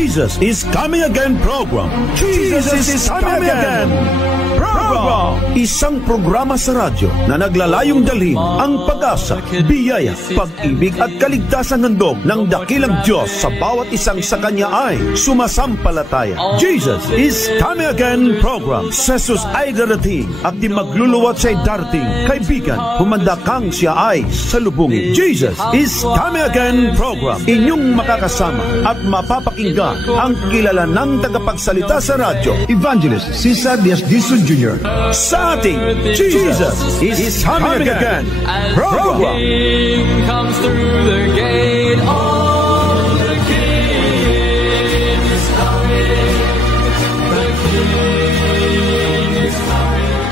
Jesus is Coming Again program. Jesus is Coming Again program. Isang programa sa radyo na naglalayong dalhin ang pag-asa, biyaya, pag-ibig at kaligtasan handog ng dakilang Diyos sa bawat isang sa Kanya ay sumasampalataya. Jesus is Coming Again program. Si Jesus ay darating at di magluluwat siya'y darating. Kaibigan, humanda kang siya ay salubungin. Jesus is Coming Again program. Inyong makakasama at mapapakinggan ang kilala ng tagapagsalita sa radyo, Evangelist Cesar Diaz Dizon Jr. sa ating Jesus is Coming Again program. Comes through the gate, all the King is coming, the King is coming.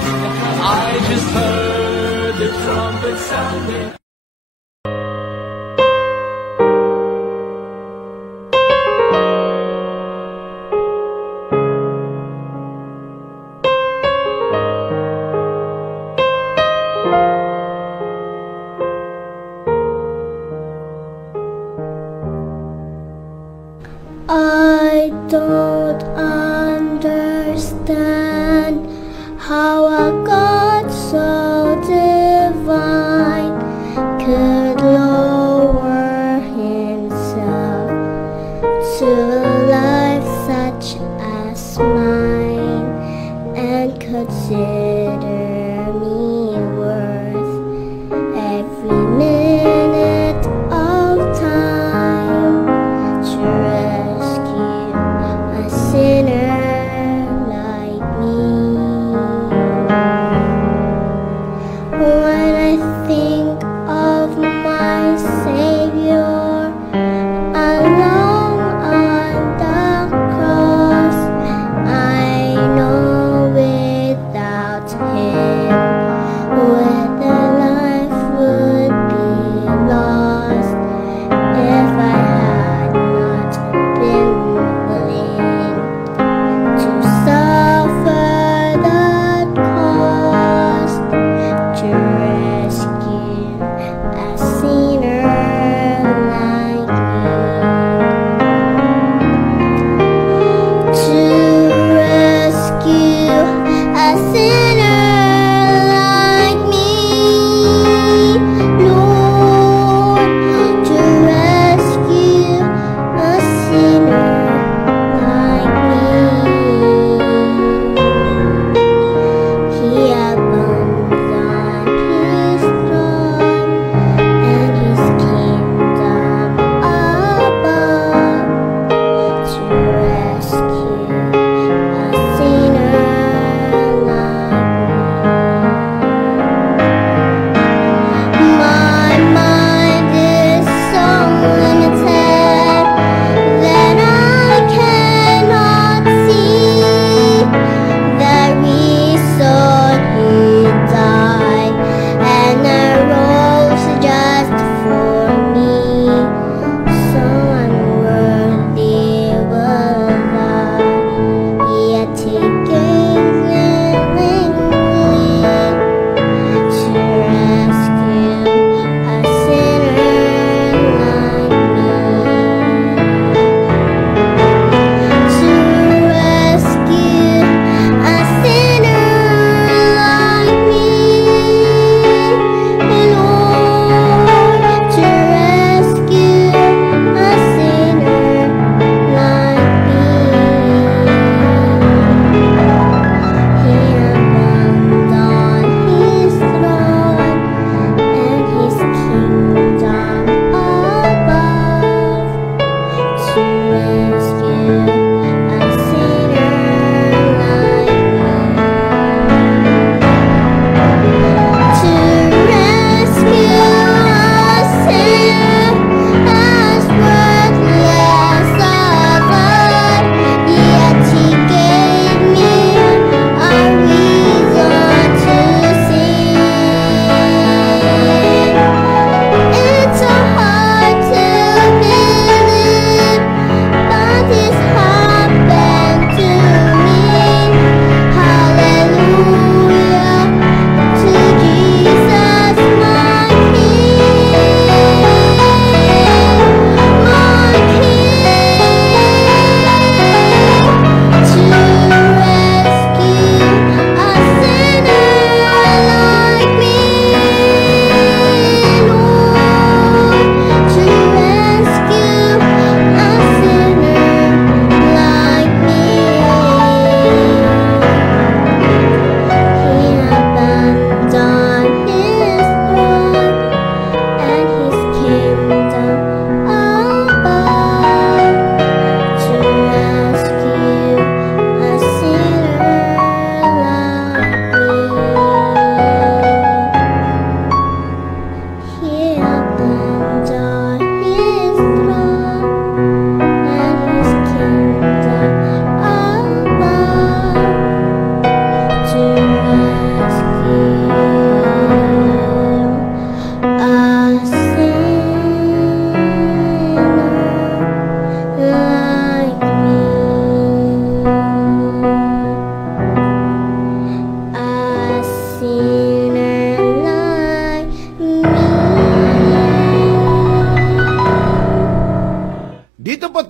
I just heard the trumpet sounding. I don't understand how a God so divine could lower himself to a life such as mine and consider me worth every minute of time to rescue a sinner like me. When I think of my Savior alone on the cross, I know without Him whether life would be lost if I had not been willing to suffer the cost to rescue a sinner like me. To rescue a sinner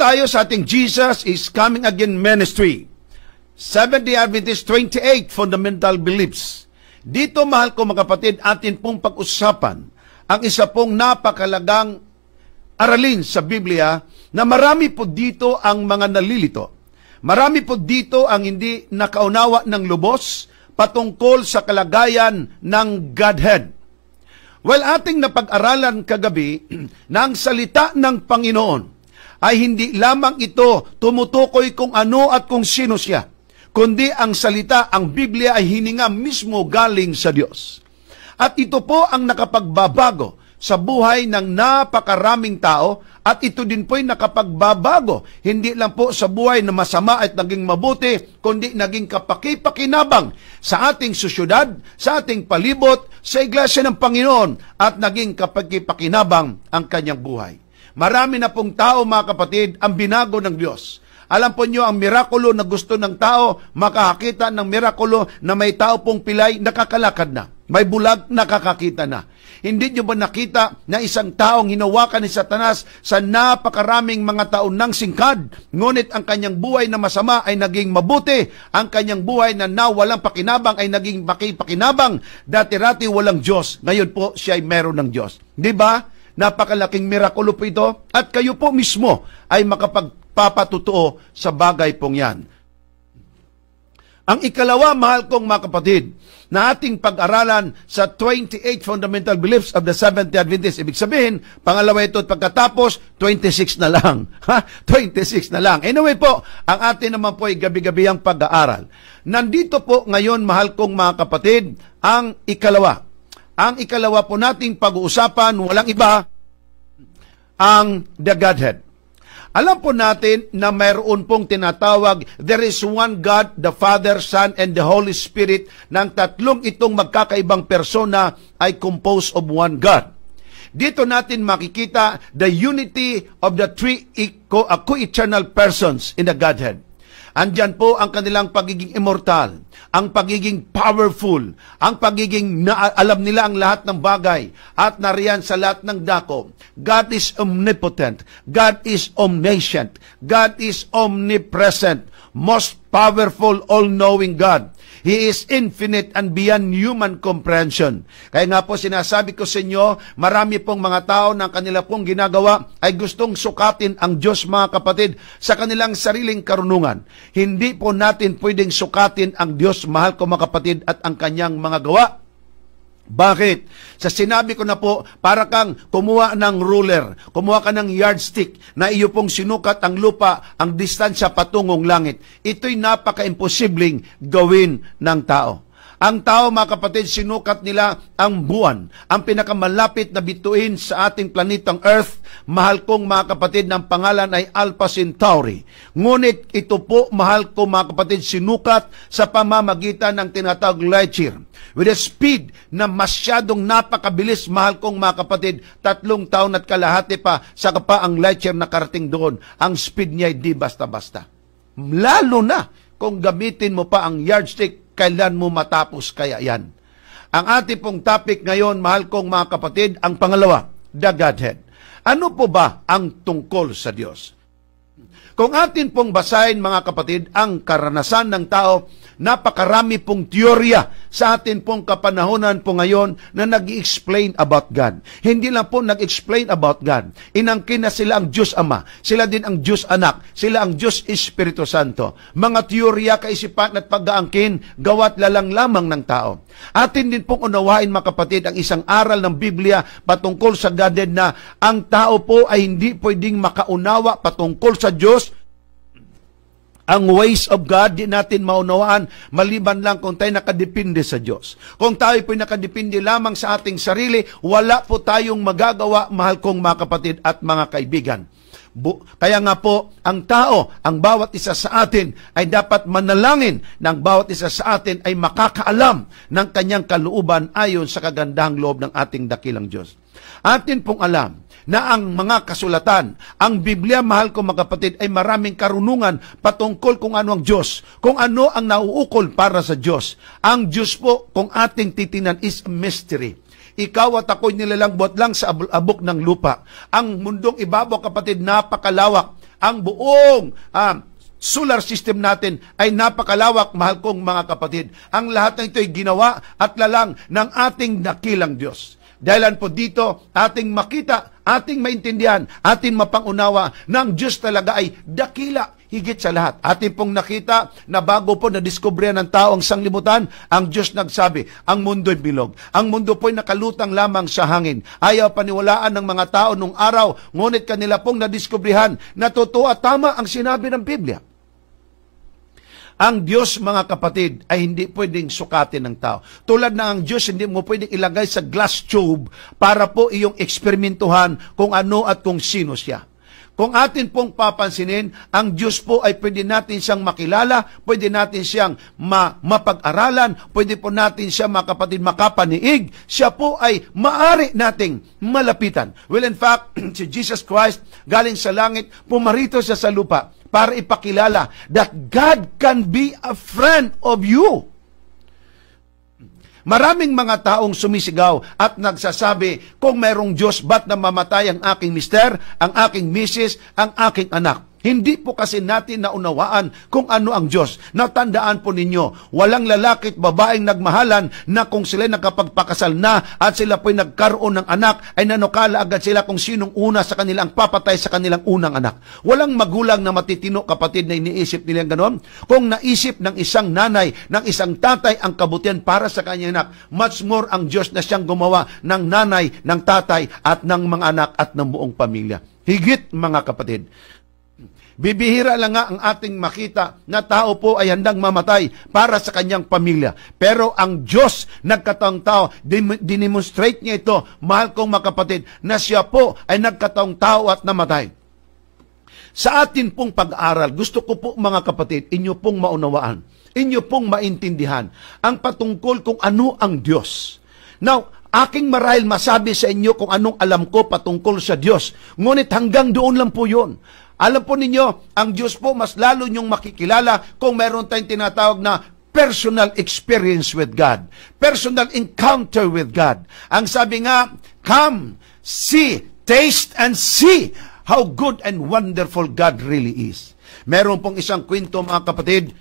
tayo sa ating Jesus is Coming Again Ministry. Seventh-day Adventist 28 Fundamental Beliefs. Dito, mahal ko mga kapatid, atin pong pag-usapan ang isa pong napakalagang aralin sa Biblia na marami po dito ang mga nalilito. Marami po dito ang hindi nakaunawa ng lubos patungkol sa kalagayan ng Godhead. Well, ating napag-aralan kagabi na ang salita ng Panginoon ay hindi lamang ito tumutukoy kung ano at kung sino siya, kundi ang salita, ang Biblia ay hininga mismo galing sa Diyos. At ito po ang nakapagbabago sa buhay ng napakaraming tao at ito din po ay nakapagbabago. Hindi lang po sa buhay na masama at naging mabuti, kundi naging kapakipakinabang sa ating susyudad, sa ating palibot, sa iglesia ng Panginoon at naging kapakipakinabang ang kanyang buhay. Marami na pong tao, mga kapatid, ang binago ng Diyos. Alam po nyo, ang mirakulo na gusto ng tao, makakakita ng mirakulo na may tao pong pilay, nakakalakad na. May bulag, nakakakita na. Hindi nyo ba nakita na isang taong hinawakan ni Satanas sa napakaraming mga taon ng singkad, ngunit ang kanyang buhay na masama ay naging mabuti, ang kanyang buhay na walang pakinabang ay naging pakinabang, dati-rati walang Diyos, ngayon po siya ay meron ng Diyos. Di ba? Napakalaking mirakulo po ito at kayo po mismo ay makapagpapatutuo sa bagay pong yan. Ang ikalawa, mahal kong mga kapatid, na ating pag-aralan sa 28 Fundamental Beliefs of the Seventh-day Adventist. Ibig sabihin, pangalawa ito at pagkatapos, 26 na lang. 26 na lang. Anyway po, ang atin naman po ay gabi-gabi ang pag-aaral. Nandito po ngayon, mahal kong mga kapatid, ang ikalawa. Ang ikalawa po nating pag-uusapan, walang iba, ang the Godhead. Alam po natin na mayroon pong tinatawag, there is one God, the Father, Son, and the Holy Spirit, ng tatlong itong magkakaibang persona ay composed of one God. Dito natin makikita the unity of the three co-eternal persons in the Godhead. Andyan po ang kanilang pagiging immortal, ang pagiging powerful, ang pagiging alam nila ang lahat ng bagay at nariyan sa lahat ng dako. God is omnipotent. God is omniscient. God is omnipresent. Most powerful, all-knowing God. He is infinite and beyond human comprehension. Kaya nga po sinasabi ko sa inyo, marami pong mga tao na kanila pong ginagawa ay gustong sukatin ang Diyos, mga kapatid, sa kanilang sariling karunungan. Hindi po natin pwedeng sukatin ang Diyos, mahal ko mga kapatid, at ang kanyang mga gawa. Bakit? Sa sinabi ko na po, para kang kumuha ng ruler, kumuha ka ng yardstick na iyo pong sinukat ang lupa, ang distansya patungong langit. Ito'y napaka-imposibleng gawin ng tao. Ang tao, mga kapatid, sinukat nila ang buwan, ang pinakamalapit na bituin sa ating planetang Earth. Mahal kong mga kapatid, ng pangalan ay Alpha Centauri. Ngunit ito po, mahal kong mga kapatid, sinukat sa pamamagitan ng tinatawag light year. With a speed na masyadong napakabilis, mahal kong mga kapatid, 3 taon at kalahati pa, saka pa ang light year nakarating doon. Ang speed niya ay di basta-basta. Lalo na kung gamitin mo pa ang yardstick, kailan mo matapos kaya yan? Ang ating pong topic ngayon, mahal kong mga kapatid, ang pangalawa, the Godhead. Ano po ba ang tungkol sa Diyos? Kung atin pong basahin, mga kapatid, ang karanasan ng tao, napakarami pong teorya sa atin pong kapanahonan po ngayon na nag-explain about God. Hindi lang po nag-explain about God. Inangkin na sila ang Diyos Ama, sila din ang Diyos Anak, sila ang Diyos Espiritu Santo. Mga teorya, kaisipan at pag-aangkin, gawa't lalang lamang ng tao. Atin din pong unawain, mga kapatid, ang isang aral ng Biblia patungkol sa Godhead na ang tao po ay hindi pwedeng makaunawa patungkol sa Diyos. Ang ways of God, di natin maunawaan, maliban lang kung tayo nakadepende sa Diyos. Kung tayo po'y nakadepende lamang sa ating sarili, wala po tayong magagawa, mahal kong mga kapatid at mga kaibigan. Kaya nga po, ang tao, ang bawat isa sa atin ay dapat manalangin na ang bawat isa sa atin ay makakaalam ng kanyang kalooban ayon sa kagandahang loob ng ating dakilang Diyos. Atin pong alam na ang mga kasulatan, ang Biblia, mahal ko mga kapatid, ay maraming karunungan patungkol kung ano ang Diyos, kung ano ang nauukol para sa Diyos. Ang Diyos po, kung ating titinan, is a mystery. Ikaw at ako'y nilalangbuat lang sa abok ng lupa. Ang mundong ibabaw, kapatid, napakalawak. Ang buong solar system natin ay napakalawak, mahal kong mga kapatid. Ang lahat ng ito ay ginawa at lalang ng ating dakilang Diyos. Dahilan po dito, ating makita, ating maintindihan, ating mapangunawa ng Diyos talaga ay dakila. Higit sa lahat, ating pong nakita na bago po nadiskubrihan ng tao ang sanglibutan, ang Diyos nagsabi, ang mundo'y bilog. Ang mundo po'y nakalutang lamang sa hangin. Ayaw paniwalaan ng mga tao nung araw, ngunit kanila pong nadiskubrihan na totoo at tama ang sinabi ng Biblia. Ang Diyos, mga kapatid, ay hindi pwedeng sukatin ng tao. Tulad na ang Diyos, hindi mo pwedeng ilagay sa glass tube para po iyong eksperimentuhan kung ano at kung sino siya. Kung atin pong papansinin, ang Diyos po ay pwede natin siyang makilala, pwede natin siyang mapag-aralan, pwede po natin siya, mga kapatid, makapaniig. Siya po ay maaari nating malapitan. Well, in fact, si Jesus Christ, galing sa langit, pumarito siya sa lupa para ipakilala that God can be a friend of you. Maraming mga taong sumisigaw at nagsasabi, kung mayroong Diyos, ba't namamatay ang aking mister, ang aking misis, ang aking anak? Hindi po kasi natin naunawaan kung ano ang Diyos. Natandaan po ninyo, walang lalaki at babaeng nagmahalan na kung sila nakapagpakasal na at sila po'y nagkaroon ng anak, ay nanukala agad sila kung sinong una sa kanilang papatay sa kanilang unang anak. Walang magulang na matitino, kapatid, na iniisip nilang ganon. Kung naisip ng isang nanay, ng isang tatay ang kabutihan para sa kanyang anak, much more ang Diyos na siyang gumawa ng nanay, ng tatay, at ng mga anak at ng buong pamilya. Higit, mga kapatid. Bibihira lang nga ang ating makita na tao po ay handang mamatay para sa kanyang pamilya. Pero ang Diyos, nagkataong tao, dinemonstrate niya ito, mahal kong mga kapatid, na siya po ay nagkataong tao at namatay. Sa atin pong pag-aaral, gusto ko po, mga kapatid, inyo pong maunawaan, inyo pong maintindihan ang patungkol kung ano ang Diyos. Now, aking marahil masabi sa inyo kung anong alam ko patungkol sa Diyos. Ngunit hanggang doon lang po yun. Alam po ninyo, ang Diyos po mas lalo nyong makikilala kung meron tayong tinatawag na personal experience with God. Personal encounter with God. Ang sabi nga, come, see, taste and see how good and wonderful God really is. Meron pong isang kwento, mga kapatid,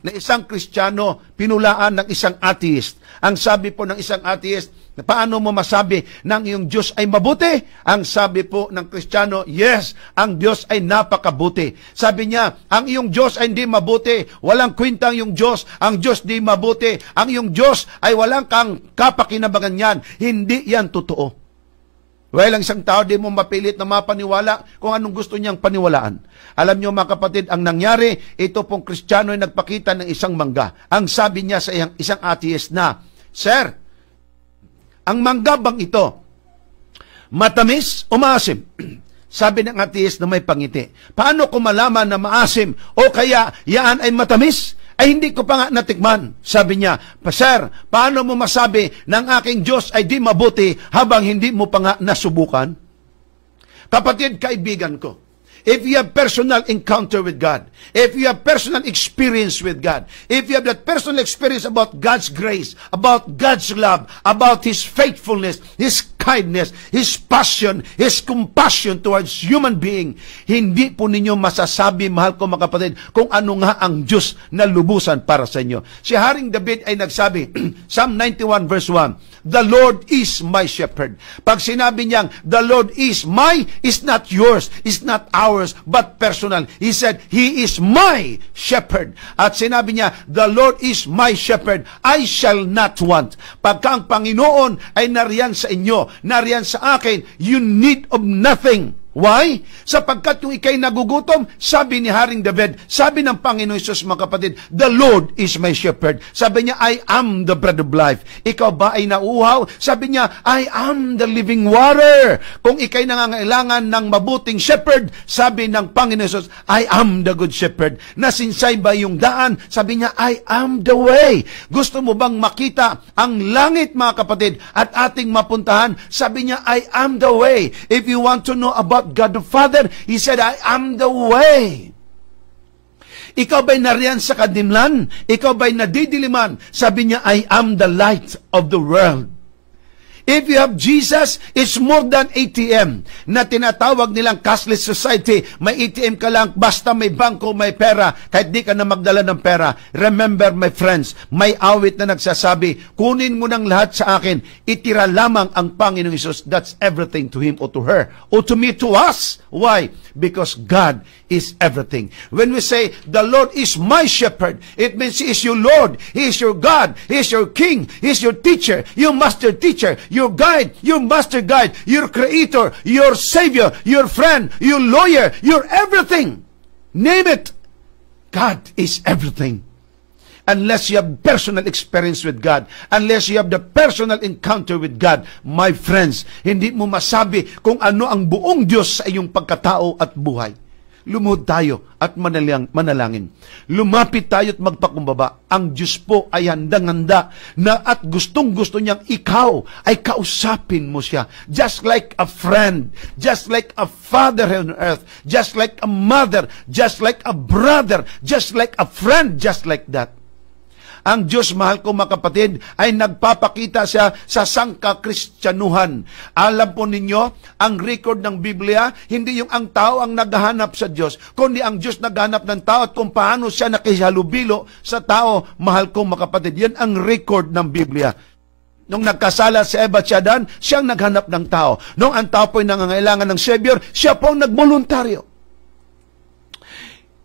na isang Kristiyano pinulaan ng isang atheist. Ang sabi po ng isang atheist, paano mo masabi na ang iyong Diyos ay mabuti? Ang sabi po ng Kristiyano, yes, ang Diyos ay napakabuti. Sabi niya, ang iyong Diyos ay hindi mabuti. Walang kwintang iyong Diyos. Ang Diyos di mabuti. Ang iyong Diyos ay walang kang kapakinabangan yan. Hindi yan totoo. Well, ang isang tao di mo mapilit na mapaniwala kung anong gusto niyang paniwalaan. Alam niyo, mga kapatid, ang nangyari, ito pong Kristiyano ay nagpakita ng isang mangga. Ang sabi niya sa isang atheist na, Sir, ang mangga bang ito, matamis o maasim? Sabi ng atheist na may pangiti, paano ko malaman na maasim o kaya yan ay matamis? Ay hindi ko pa nga natikman. Sabi niya, Sir, paano mo masabi ng aking Diyos ay di mabuti habang hindi mo pa nga nasubukan? Kapatid, kaibigan ko, if you have personal encounter with God, if you have personal experience with God, if you have that personal experience about God's grace, about God's love, about His faithfulness, His kindness, His passion, His compassion towards human being, hindi po ninyo masasabi, mahal ko mga kapatid, kung ano nga ang Diyos na lubusan para sa inyo. Si Haring David ay nagsabi, Psalm 91 verse 1, The Lord is my shepherd. Pag sinabi niyang, the Lord is my, is not yours, is not ours, but personal. He said, He is my shepherd. At sinabi niya, the Lord is my shepherd, I shall not want. Pagka ang Panginoon ay nariyan sa inyo, nariyan sa akin, you need of nothing. Why? Sapagkat yung ikay nagugutom, sabi ni Haring David, sabi ng Panginoon Hesus, mga kapatid, the Lord is my shepherd. Sabi niya, I am the bread of life. Ikaw ba ay nauuhaw? Sabi niya, I am the living water. Kung ikay nangangailangan ng mabuting shepherd, sabi ng Panginoon Hesus, I am the good shepherd. Nasinsay ba yung daan? Sabi niya, I am the way. Gusto mo bang makita ang langit, mga kapatid, at ating mapuntahan? Sabi niya, I am the way. If you want to know about God the Father, He said, I am the way. Ikaw ba'y nariyan sa kadimlan? Ikaw ba'y nadidiliman? Sabi niya, I am the light of the world. If you have Jesus, it's more than ATM na tinatawag nilang cashless society. May ATM ka lang, basta may bangko, may pera, kahit di ka na magdala ng pera. Remember, my friends, may awit na nagsasabi, kunin mo ng lahat sa akin, itira lamang ang Panginoong Hesus. That's everything to him or to her, or to me, to us. Why? Because God is everything. When we say, the Lord is my shepherd, it means He is your Lord, He is your God, He is your King, He is your teacher, your master teacher, your guide, your master guide, your creator, your savior, your friend, your lawyer, your everything. Name it. God is everything. Unless you have personal experience with God, unless you have the personal encounter with God, my friends, hindi mo masabi kung ano ang buong Diyos sa iyong pagkatao at buhay. Lumuhod tayo at manalangin. Lumapit tayo at magpakumbaba. Ang Diyos po ay handang-handa na at gustong-gusto niyang ikaw ay kausapin mo siya. Just like a friend, just like a father on earth, just like a mother, just like a brother, just like a friend, just like that. Ang Diyos, mahal ko mga kapatid, ay nagpapakita siya sa sangka-Kristyanuhan. Alam po ninyo, ang record ng Biblia, hindi yung ang tao ang naghahanap sa Diyos, kundi ang Diyos naghahanap ng tao at kung paano siya nakihalubilo sa tao, mahal ko mga kapatid. Yan ang record ng Biblia. Nung nagkasala si Eva at si Adan, siyang naghanap ng tao. Nung ang tao po'y nangangailangan ng Savior, siya po ang nagboluntaryo.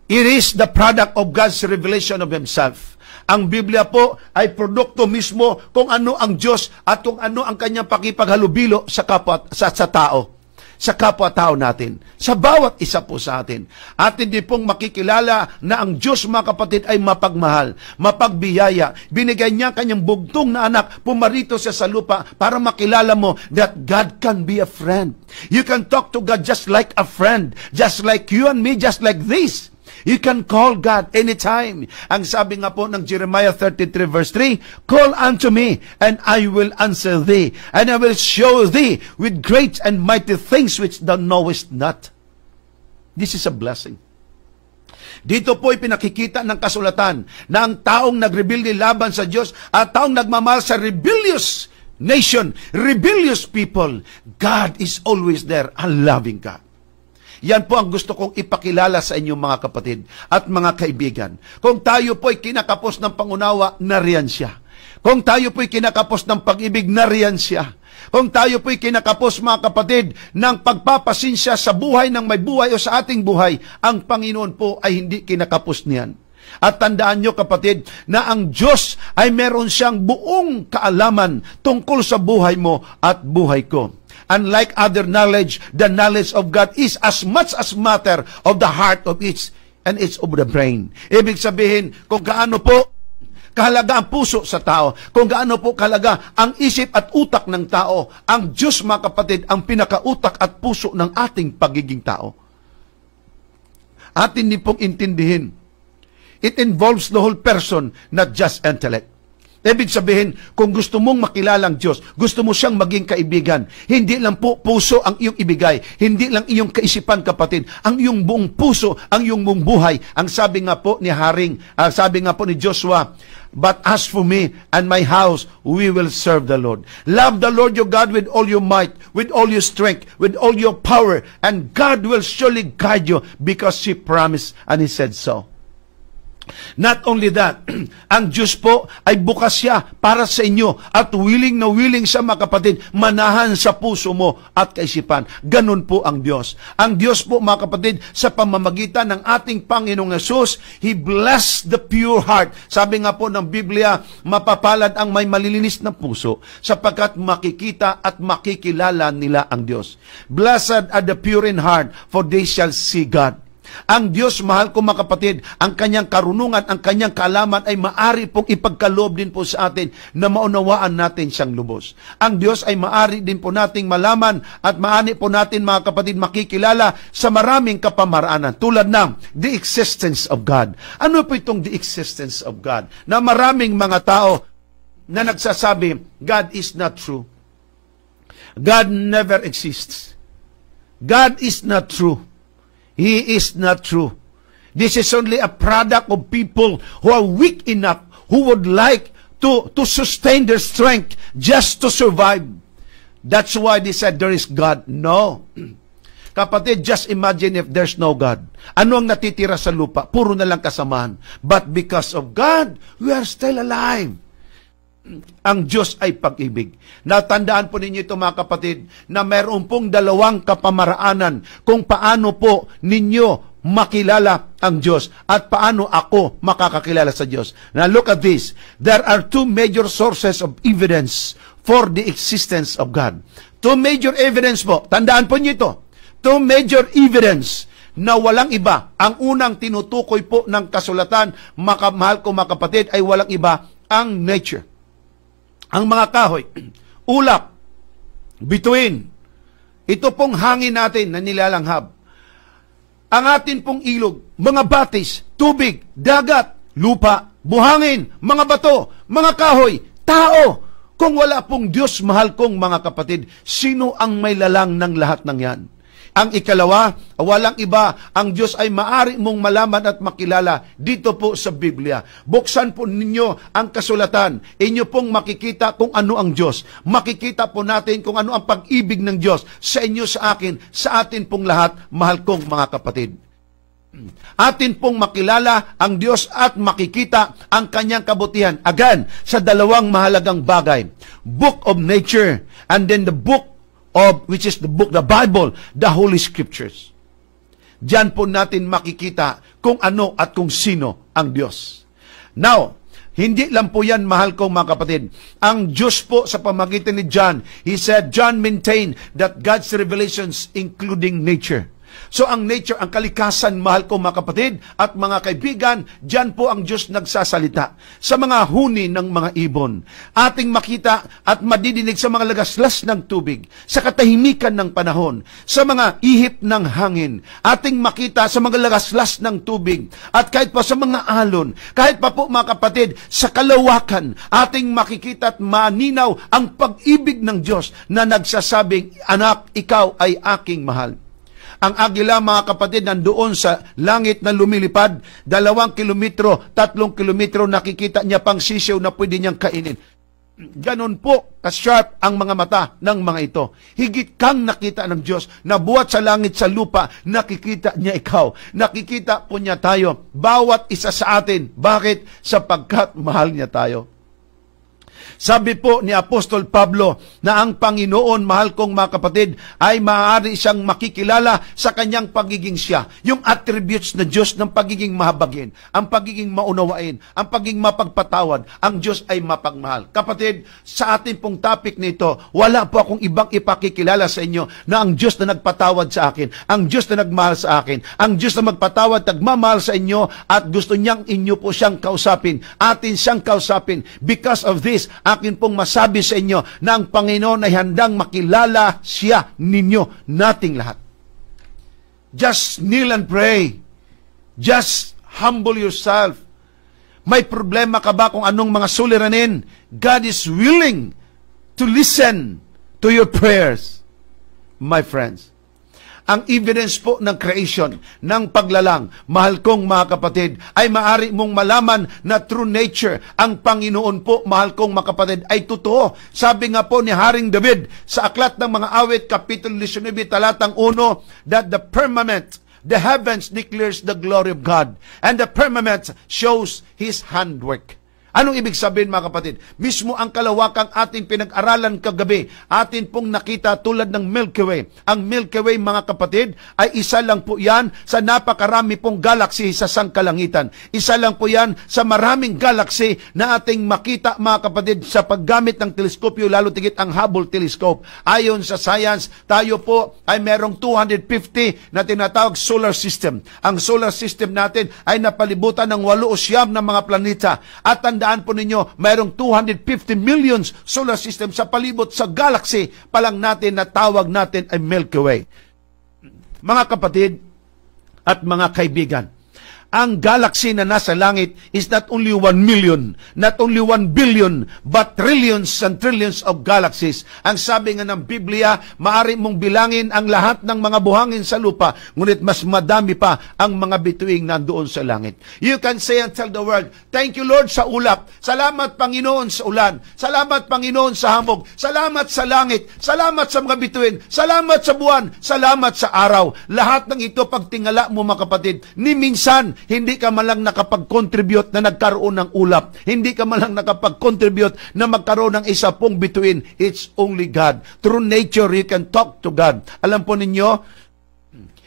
It is the product of God's revelation of Himself. Ang Biblia po ay produkto mismo kung ano ang Diyos at kung ano ang kanyang pakipaghalubilo sa kapwa, sa tao. Sa kapwa-tao natin. Sa bawat isa po sa atin. At hindi pong makikilala na ang Diyos, mga kapatid, ay mapagmahal, mapagbiyaya. Binigay niya kanyang bugtong na anak, pumarito siya sa lupa para makilala mo that God can be a friend. You can talk to God just like a friend. Just like you and me, just like this. You can call God anytime. Ang sabi nga po ng Jeremiah 33 verse 3, call unto me, and I will answer thee, and I will show thee with great and mighty things which thou knowest not. This is a blessing. Dito po ay pinakikita ng kasulatan na ang taong nagrebelde laban sa Diyos at taong nagmamahal sa rebellious nation, rebellious people, God is always there, a loving God. Yan po ang gusto kong ipakilala sa inyong mga kapatid at mga kaibigan. Kung tayo po'y kinakapos ng pangunawa, nariyan siya. Kung tayo po'y kinakapos ng pag-ibig, nariyan siya. Kung tayo po'y kinakapos, mga kapatid, ng pagpapasinsya sa buhay ng may buhay o sa ating buhay, ang Panginoon po ay hindi kinakapos niyan. At tandaan nyo, kapatid, na ang Diyos ay meron siyang buong kaalaman tungkol sa buhay mo at buhay ko. Unlike other knowledge, the knowledge of God is as much as matter of the heart of each and each of the brain. Ibig sabihin, kung gaano po kahalaga ang puso sa tao, kung gaano po kahalaga ang isip at utak ng tao, ang Diyos, mga kapatid, ang pinakautak at puso ng ating pagiging tao. Atin din pong intindihin, it involves the whole person, not just intellect. Ibig sabihin, kung gusto mong makilala ang Diyos, gusto mo siyang maging kaibigan, hindi lang po puso ang iyong ibigay, hindi lang iyong kaisipan, kapatid, ang iyong buong puso, ang iyong buong buhay. Ang sabi nga po ni sabi nga po ni Joshua, but as for me and my house, we will serve the Lord. Love the Lord your God with all your might, with all your strength, with all your power, and God will surely guide you because He promised and He said so. Not only that, ang Diyos po ay bukas siya para sa inyo at willing na willing siya, mga kapatid, manahan sa puso mo at kaisipan. Ganun po ang Diyos. Ang Diyos po, mga kapatid, sa pamamagitan ng ating Panginoong Hesus, He blessed the pure heart. Sabi nga po ng Biblia, mapapalad ang may malilinis na puso sapagkat makikita at makikilala nila ang Diyos. Blessed are the pure in heart, for they shall see God. Ang Diyos, mahal ko mga kapatid, ang kanyang karunungan, ang kanyang kaalaman ay maari pong ipagkaloob din po sa atin na maunawaan natin siyang lubos. Ang Diyos ay maari din po nating malaman at maari po natin, mga kapatid, makikilala sa maraming kapamaraanan tulad ng the existence of God. Ano po itong the existence of God? Na maraming mga tao na nagsasabi, God is not true. God never exists. God is not true. He is not true. This is only a product of people who are weak enough, who would like to sustain their strength just to survive. That's why they said there is God. No. Kapatid, just imagine if there's no God. Ano ang natitira sa lupa? Puro na lang kasamaan. But because of God, we are still alive. Ang Diyos ay pag-ibig. Natandaan po ninyo ito mga kapatid, na mayroon pong dalawang kapamaraanan kung paano po ninyo makilala ang Diyos at paano ako makakakilala sa Diyos. Now look at this. There are two major sources of evidence for the existence of God. Two major evidence po. Tandaan po niyo ito. Two major evidence na walang iba. Ang unang tinutukoy po ng kasulatan, mahal ko mga kapatid, ay walang iba, ang nature. Ang mga kahoy, ulap, bituin, ito pong hangin natin na nilalanghap. Ang atin pong ilog, mga batis, tubig, dagat, lupa, buhangin, mga bato, mga kahoy, tao. Kung wala pong Diyos, mahal kong mga kapatid, sino ang may lalang ng lahat ng yan? Ang ikalawa, walang iba, ang Diyos ay maari mong malaman at makilala dito po sa Biblia. Buksan po ninyo ang kasulatan, inyo pong makikita kung ano ang Diyos. Makikita po natin kung ano ang pag-ibig ng Diyos sa inyo, sa akin, sa atin pong lahat, mahal kong mga kapatid. Atin pong makilala ang Diyos at makikita ang kanyang kabutihan. Again, sa dalawang mahalagang bagay. Book of nature and then the book of, which is the book, the Bible, the Holy Scriptures. Diyan po natin makikita kung ano at kung sino ang Diyos. Now, hindi lang po yan, mahal kong mga kapatid. Ang Diyos po sa pamagitan ni John, he said, John maintained that God's revelations including nature. So ang nature, ang kalikasan, mahal ko mga kapatid at mga kaibigan, dyan po ang Diyos nagsasalita. Sa mga huni ng mga ibon, ating makita at madidinig sa mga lagaslas ng tubig, sa katahimikan ng panahon, sa mga ihip ng hangin, ating makita sa mga lagaslas ng tubig, at kahit pa sa mga alon, kahit pa po mga kapatid, sa kalawakan, ating makikita at maninaw ang pag-ibig ng Diyos na nagsasabing, anak, ikaw ay aking mahal. Ang agila, mga kapatid, nandoon sa langit na lumilipad, 2 kilometro, 3 kilometro, nakikita niya pang sisiw na pwede niyang kainin. Ganon po ka-sharp ang mga mata ng mga ito. Higit kang nakita ng Diyos na buhat sa langit, sa lupa, nakikita niya ikaw. Nakikita po niya tayo, bawat isa sa atin. Bakit? Sapagkat mahal niya tayo. Sabi po ni Apostol Pablo na ang Panginoon, mahal kong mga kapatid, ay maaari siyang makikilala sa kanyang pagiging siya. Yung attributes na Diyos ng pagiging mahabagin, ang pagiging maunawain, ang pagiging mapagpatawad, ang Diyos ay mapagmahal. Kapatid, sa ating pong topic nito, wala po akong ibang ipakikilala sa inyo na ang Diyos na nagpatawad sa akin, ang Diyos na nagmahal sa akin, ang Diyos na magpatawad, nagmamahal sa inyo, at gusto niyang inyo po siyang kausapin, atin siyang kausapin. Because of this, akin pong masabi sa inyo na ang Panginoon ay handang makilala siya ninyo, nating lahat. Just kneel and pray. Just humble yourself. May problema ka ba kung anong mga suliranin? God is willing to listen to your prayers, my friends. Ang evidence po ng creation, ng paglalang, mahal kong mga kapatid, ay maaari mong malaman na true nature, ang Panginoon po, mahal kong mga kapatid, ay totoo. Sabi nga po ni Haring David sa Aklat ng Mga Awit, Kapitulo 19, talatang 1, that the firmament, the heavens declares the glory of God, and the firmament shows His handwork. Anong ibig sabihin, mga kapatid? Mismo ang kalawakang ating pinag-aralan kagabi, atin pong nakita tulad ng Milky Way. Ang Milky Way, mga kapatid, ay isa lang po yan sa napakarami pong galaxy sa sangkalangitan. Isa lang po yan sa maraming galaxy na ating makita, mga kapatid, sa paggamit ng teleskopyo, lalo tigit ang Hubble Telescope. Ayon sa science, tayo po ay merong 250 na tinatawag solar system. Ang solar system natin ay napalibutan ng 8 o 9 na mga planeta. At tandaan po ninyo, mayroong 250 million solar system sa palibot sa galaxy pa lang natin na tawag natin ay Milky Way. Mga kapatid at mga kaibigan, Ang galaxy na nasa langit is not only 1 million, not only 1 billion, but trillions and trillions of galaxies. Ang sabi nga ng Biblia, maaari mong bilangin ang lahat ng mga buhangin sa lupa, ngunit mas madami pa ang mga bituing nandoon sa langit. You can say and tell the world, thank you Lord sa ulap, salamat Panginoon sa ulan, salamat Panginoon sa hamog, salamat sa langit, salamat sa mga bituin, salamat sa buwan, salamat sa araw. Lahat ng ito pagtingala mo mga kapatid, ni minsan, hindi ka malang nakapag-contribute na nagkaroon ng ulap. Hindi ka malang nakapag-contribute na magkaroon ng isa pong bituin. It's only God. Through nature, you can talk to God. Alam po ninyo,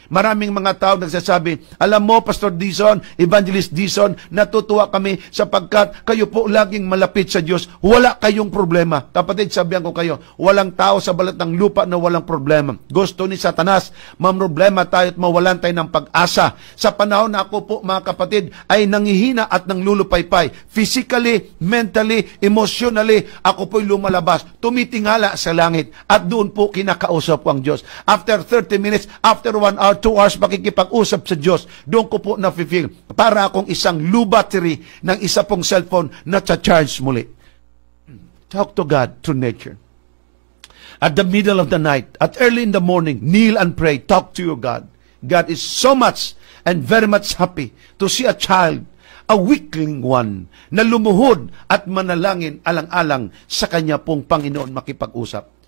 maraming mga tao nagsasabi, alam mo, Pastor Dizon, Evangelist Dizon, natutuwa kami sapagkat kayo po laging malapit sa Diyos. Wala kayong problema. Kapatid, sabihan ko kayo, walang tao sa balat ng lupa na walang problema. Gusto ni Satanas, mamroblema tayo at mawalan tayo ng pag-asa. Sa panahon na ako po, mga kapatid, ay nangihina at nanglulupaypay. Physically, mentally, emotionally, ako po'y lumalabas, tumitingala sa langit at doon po kinakausap ko ang Diyos. After 30 minutes, after 1 hour, 2 hours makikipag-usap sa Diyos, doon ko po na-feel para akong isang low battery ng isa pong cellphone na cha-charge muli. Talk to God through nature. At the middle of the night, at early in the morning, kneel and pray. Talk to your God. God is so much and very much happy to see a child, a weakling one, na lumuhod at manalangin alang-alang sa kanya pong Panginoon makipag-usap.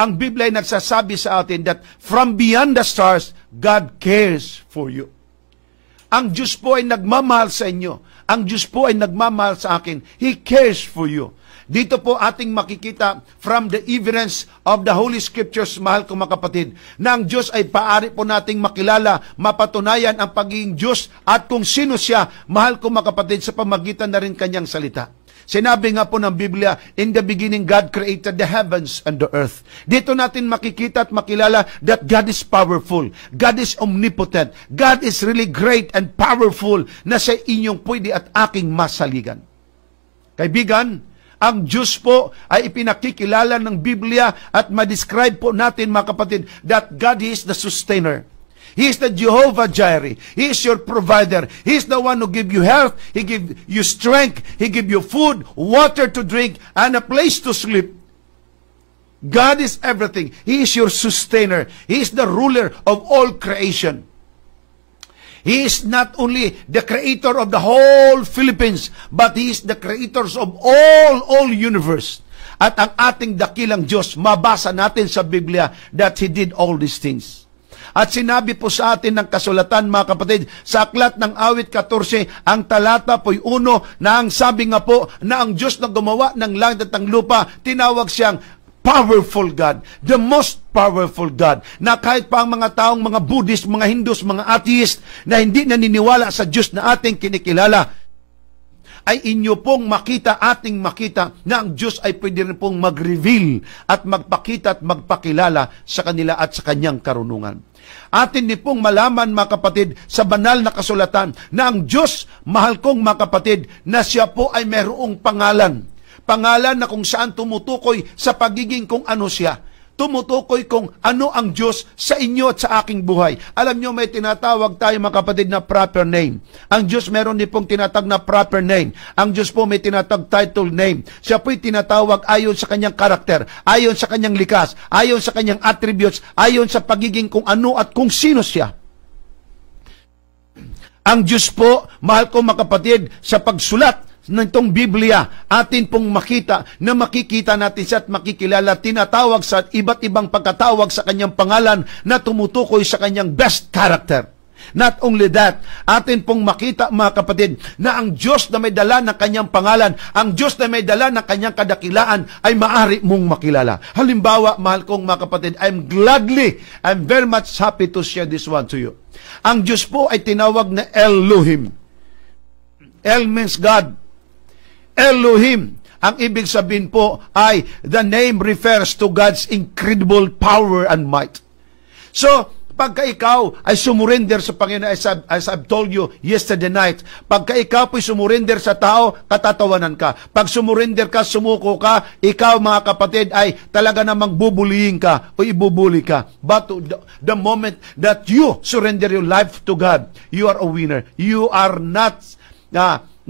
Ang Biblia ay nagsasabi sa atin that from beyond the stars, God cares for you. Ang Diyos po ay nagmamahal sa inyo. Ang Diyos po ay nagmamahal sa akin. He cares for you. Dito po ating makikita from the evidence of the Holy Scriptures, mahal kong mga kapatid, na ang Diyos ay paari po nating makilala, mapatunayan ang pagiging Diyos at kung sino siya, mahal kong mga kapatid, sa pamagitan na rin kanyang salita. Sinabi nga po ng Biblia, in the beginning God created the heavens and the earth. Dito natin makikita at makilala that God is powerful. God is omnipotent. God is really great and powerful na sa inyong pwede at aking masaligan. Kaibigan, ang Diyos po ay ipinakikilala ng Biblia at ma-describe po natin mga kapatid that God is the sustainer. He is the Jehovah Jireh. He is your provider. He is the one who give you health. He give you strength. He give you food, water to drink, and a place to sleep. God is everything. He is your sustainer. He is the ruler of all creation. He is not only the creator of the whole Philippines, but He is the creator of all universe. At ang ating dakilang Diyos, mabasa natin sa Biblia that He did all these things. At sinabi po sa atin ng kasulatan, mga kapatid, sa Aklat ng Awit 14, ang talata po'y 1, na ang sabi nga po na ang Diyos na gumawa ng langit at ng lupa, tinawag siyang powerful God, the most powerful God, na kahit pa ang mga taong mga Buddhist, mga Hindus, mga atheist, na hindi naniniwala sa Diyos na ating kinikilala, ay inyo pong makita, ating makita, na ang Diyos ay pwede rin pong mag-reveal at magpakita at magpakilala sa kanila at sa kanyang karunungan. Atin din pong malaman, mga kapatid, sa banal na kasulatan, na ang Diyos, mahal kong mga kapatid, na siya po ay mayroong pangalan. Pangalan na kung saan tumutukoy sa pagiging kung ano siya. Tumutukoy kung ano ang Diyos sa inyo at sa aking buhay. Alam nyo, may tinatawag tayo, mga kapatid, na proper name. Ang Diyos meron din pong tinatawag na proper name. Ang Diyos po may tinatawag title name. Siya po'y tinatawag ayon sa kanyang karakter, ayon sa kanyang likas, ayon sa kanyang attributes, ayon sa pagiging kung ano at kung sino siya. Ang Diyos po, mahal ko mga kapatid, sa pagsulat nitong Biblia, atin pong makita na makikita natin siya at makikilala, tinatawag sa iba't ibang pagkatawag sa kanyang pangalan na tumutukoy sa kanyang best character. Not only that, atin pong makita, mga kapatid, na ang Diyos na may dala ng kanyang pangalan, ang Diyos na may dala ng kanyang kadakilaan ay maaari mong makilala. Halimbawa, mahal kong mga kapatid, I'm very much happy to share this one to you. Ang Diyos po ay tinawag na Elohim. El means God. Elohim, ang ibig sabihin po ay the name refers to God's incredible power and might. So, pagka ikaw ay sumurrender sa Panginoon, as I've told you yesterday night, pagka ikaw po'y sumurrender sa tao, katatawanan ka. Pag sumurrender ka, sumuko ka, ikaw mga kapatid ay talaga namang bubulihin ka o ibubuli ka. But the moment that you surrender your life to God, you are a winner. You are not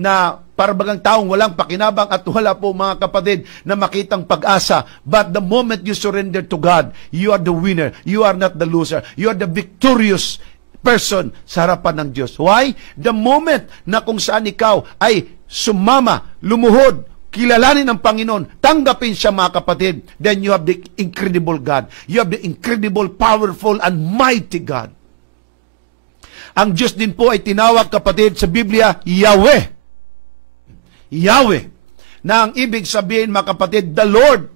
na para bagang taong walang pakinabang at wala po mga kapatid na makitang pag-asa. But the moment you surrender to God, you are the winner. You are not the loser. You are the victorious person sa harapan ng Diyos. Why? The moment na kung saan ikaw ay sumama, lumuhod, kilalanin ang Panginoon, tanggapin siya mga kapatid, then you have the incredible God. You have the incredible, powerful, and mighty God. Ang Diyos din po ay tinawag kapatid sa Biblia, Yahweh. Yahweh, na ang ibig sabihin mga kapatid, the Lord.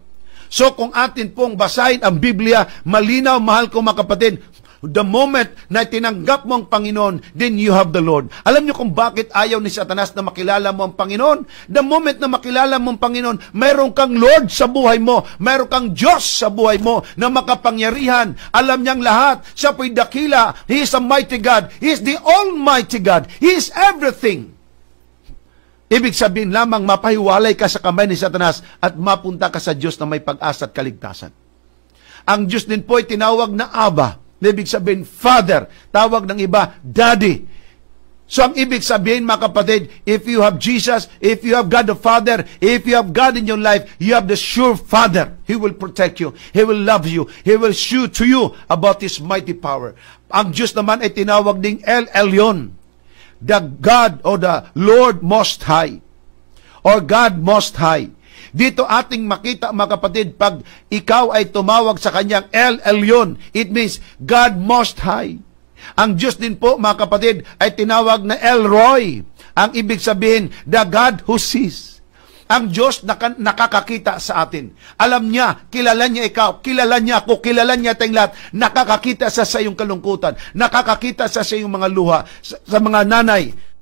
So kung atin pong basahin ang Biblia, malinaw, mahal ko mga kapatid, the moment na tinanggap mo ang Panginoon, then you have the Lord. Alam niyo kung bakit ayaw ni Satanas na makilala mo ang Panginoon? The moment na makilala mo ang Panginoon, mayroon kang Lord sa buhay mo, mayroon kang Diyos sa buhay mo na makapangyarihan. Alam niyang lahat. Siya po'y dakila. He is a mighty God. He is the Almighty God. He is everything. Ibig sabihin lamang mapahiwalay ka sa kamay ni Satanas at mapunta ka sa Diyos na may pag-asa at kaligtasan. Ang Diyos din po ay tinawag na Abba. Ibig sabihin, Father. Tawag ng iba, Daddy. So ang ibig sabihin mga kapatid, if you have Jesus, if you have God the Father, if you have God in your life, you have the sure Father. He will protect you. He will love you. He will show to you about His mighty power. Ang Diyos naman ay tinawag ding El Elyon. The God or the Lord Most High or God Most High. Dito ating makita mga kapatid, pag ikaw ay tumawag sa kanyang El Elyon, it means God Most High. Ang Diyos din po mga kapatid ay tinawag na El Roy. Ang ibig sabihin, the God who sees. Ang Diyos nakakakita sa atin. Alam niya, kilala niya ikaw, kilala niya ako, kilala niya tayong lahat. Nakakakita sa iyong kalungkutan. Nakakakita sa iyong mga luha. Sa mga nanay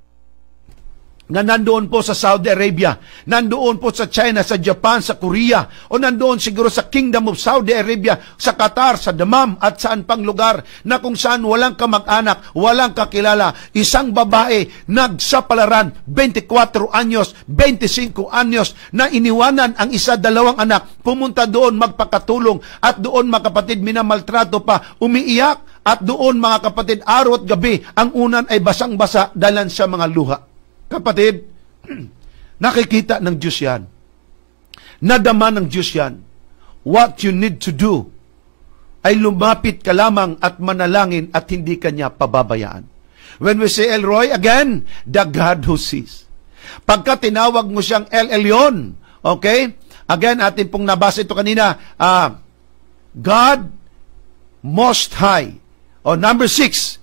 na nandoon po sa Saudi Arabia, nandoon po sa China, sa Japan, sa Korea, o nandoon siguro sa Kingdom of Saudi Arabia, sa Qatar, sa Dammam, at saan pang lugar na kung saan walang kamag-anak, walang kakilala, isang babae nagsapalaran, 24 anyos, 25 anyos, na iniwanan ang isa, dalawang anak, pumunta doon magpakatulong, at doon mga kapatid minamaltrato pa, umiiyak, at doon mga kapatid araw at gabi, ang unan ay basang-basa dalan sa mga luha. Kapatid, nakikita ng Diyos yan. Nadama ng Diyos yan. What you need to do ay lumapit ka lamang at manalangin at hindi ka niya pababayaan. When we say El Roy, again, the God who sees. Pagka tinawag mo siyang El Elyon, okay? Again, atin pong nabasa ito kanina, God Most High. O number 6,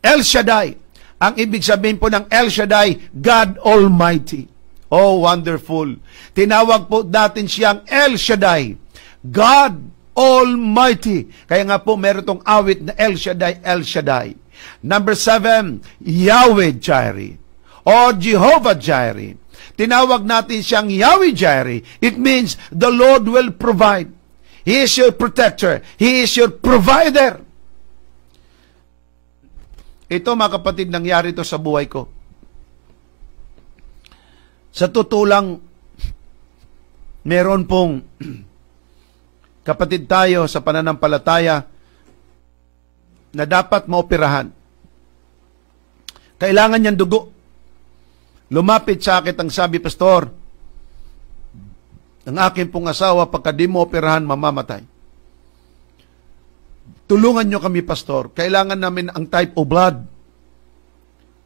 El Shaddai. Ang ibig sabihin po ng El Shaddai, God Almighty. Oh, wonderful. Tinawag po natin siyang El Shaddai, God Almighty. Kaya nga po meron tong awit na El Shaddai, El Shaddai. Number 7, Yahweh Jireh o Jehovah Jireh. Tinawag natin siyang Yahweh Jireh. It means the Lord will provide. He is your protector. He is your provider. Ito mga kapatid, nangyari ito sa buhay ko. Sa totoo lang, meron pong kapatid tayo sa pananampalataya na dapat maoperahan. Kailangan niyang dugo. Lumapit sa akin ang sabi, Pastor, ang akin pong asawa, pagka di mo operahan, mamamatay. Tulungan nyo kami, Pastor. Kailangan namin ang type O blood.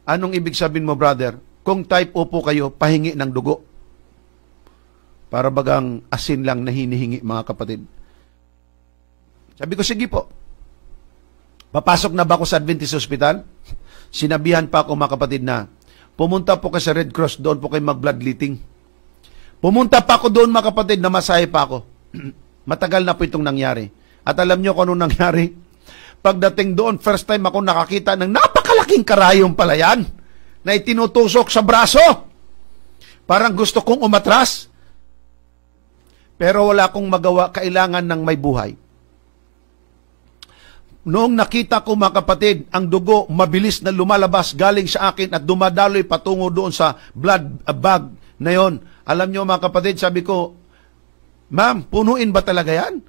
Anong ibig sabihin mo, brother? Kung type O po kayo, pahingi ng dugo. Para bagang asin lang na hinihingi, mga kapatid. Sabi ko, sige po. Papasok na ba ako sa Adventist Hospital? Sinabihan pa ako, mga kapatid, na pumunta po kayo sa Red Cross, doon po kayo mag-bloodletting. Pumunta pa ako doon, mga kapatid, na masahe pa ako. Matagal na po itong nangyari. At alam nyo kung anong nangyari? Pagdating doon, first time ako nakakita ng napakalaking karayong pala yan na itinutusok sa braso. Parang gusto kong umatras. Pero wala akong magawa, kailangan ng may buhay. noong nakita ko mga kapatid, ang dugo mabilis na lumalabas galing sa akin at dumadaloy patungo doon sa blood bag na yon. Alam nyo mga kapatid, sabi ko, ma'am, punuin ba talaga yan?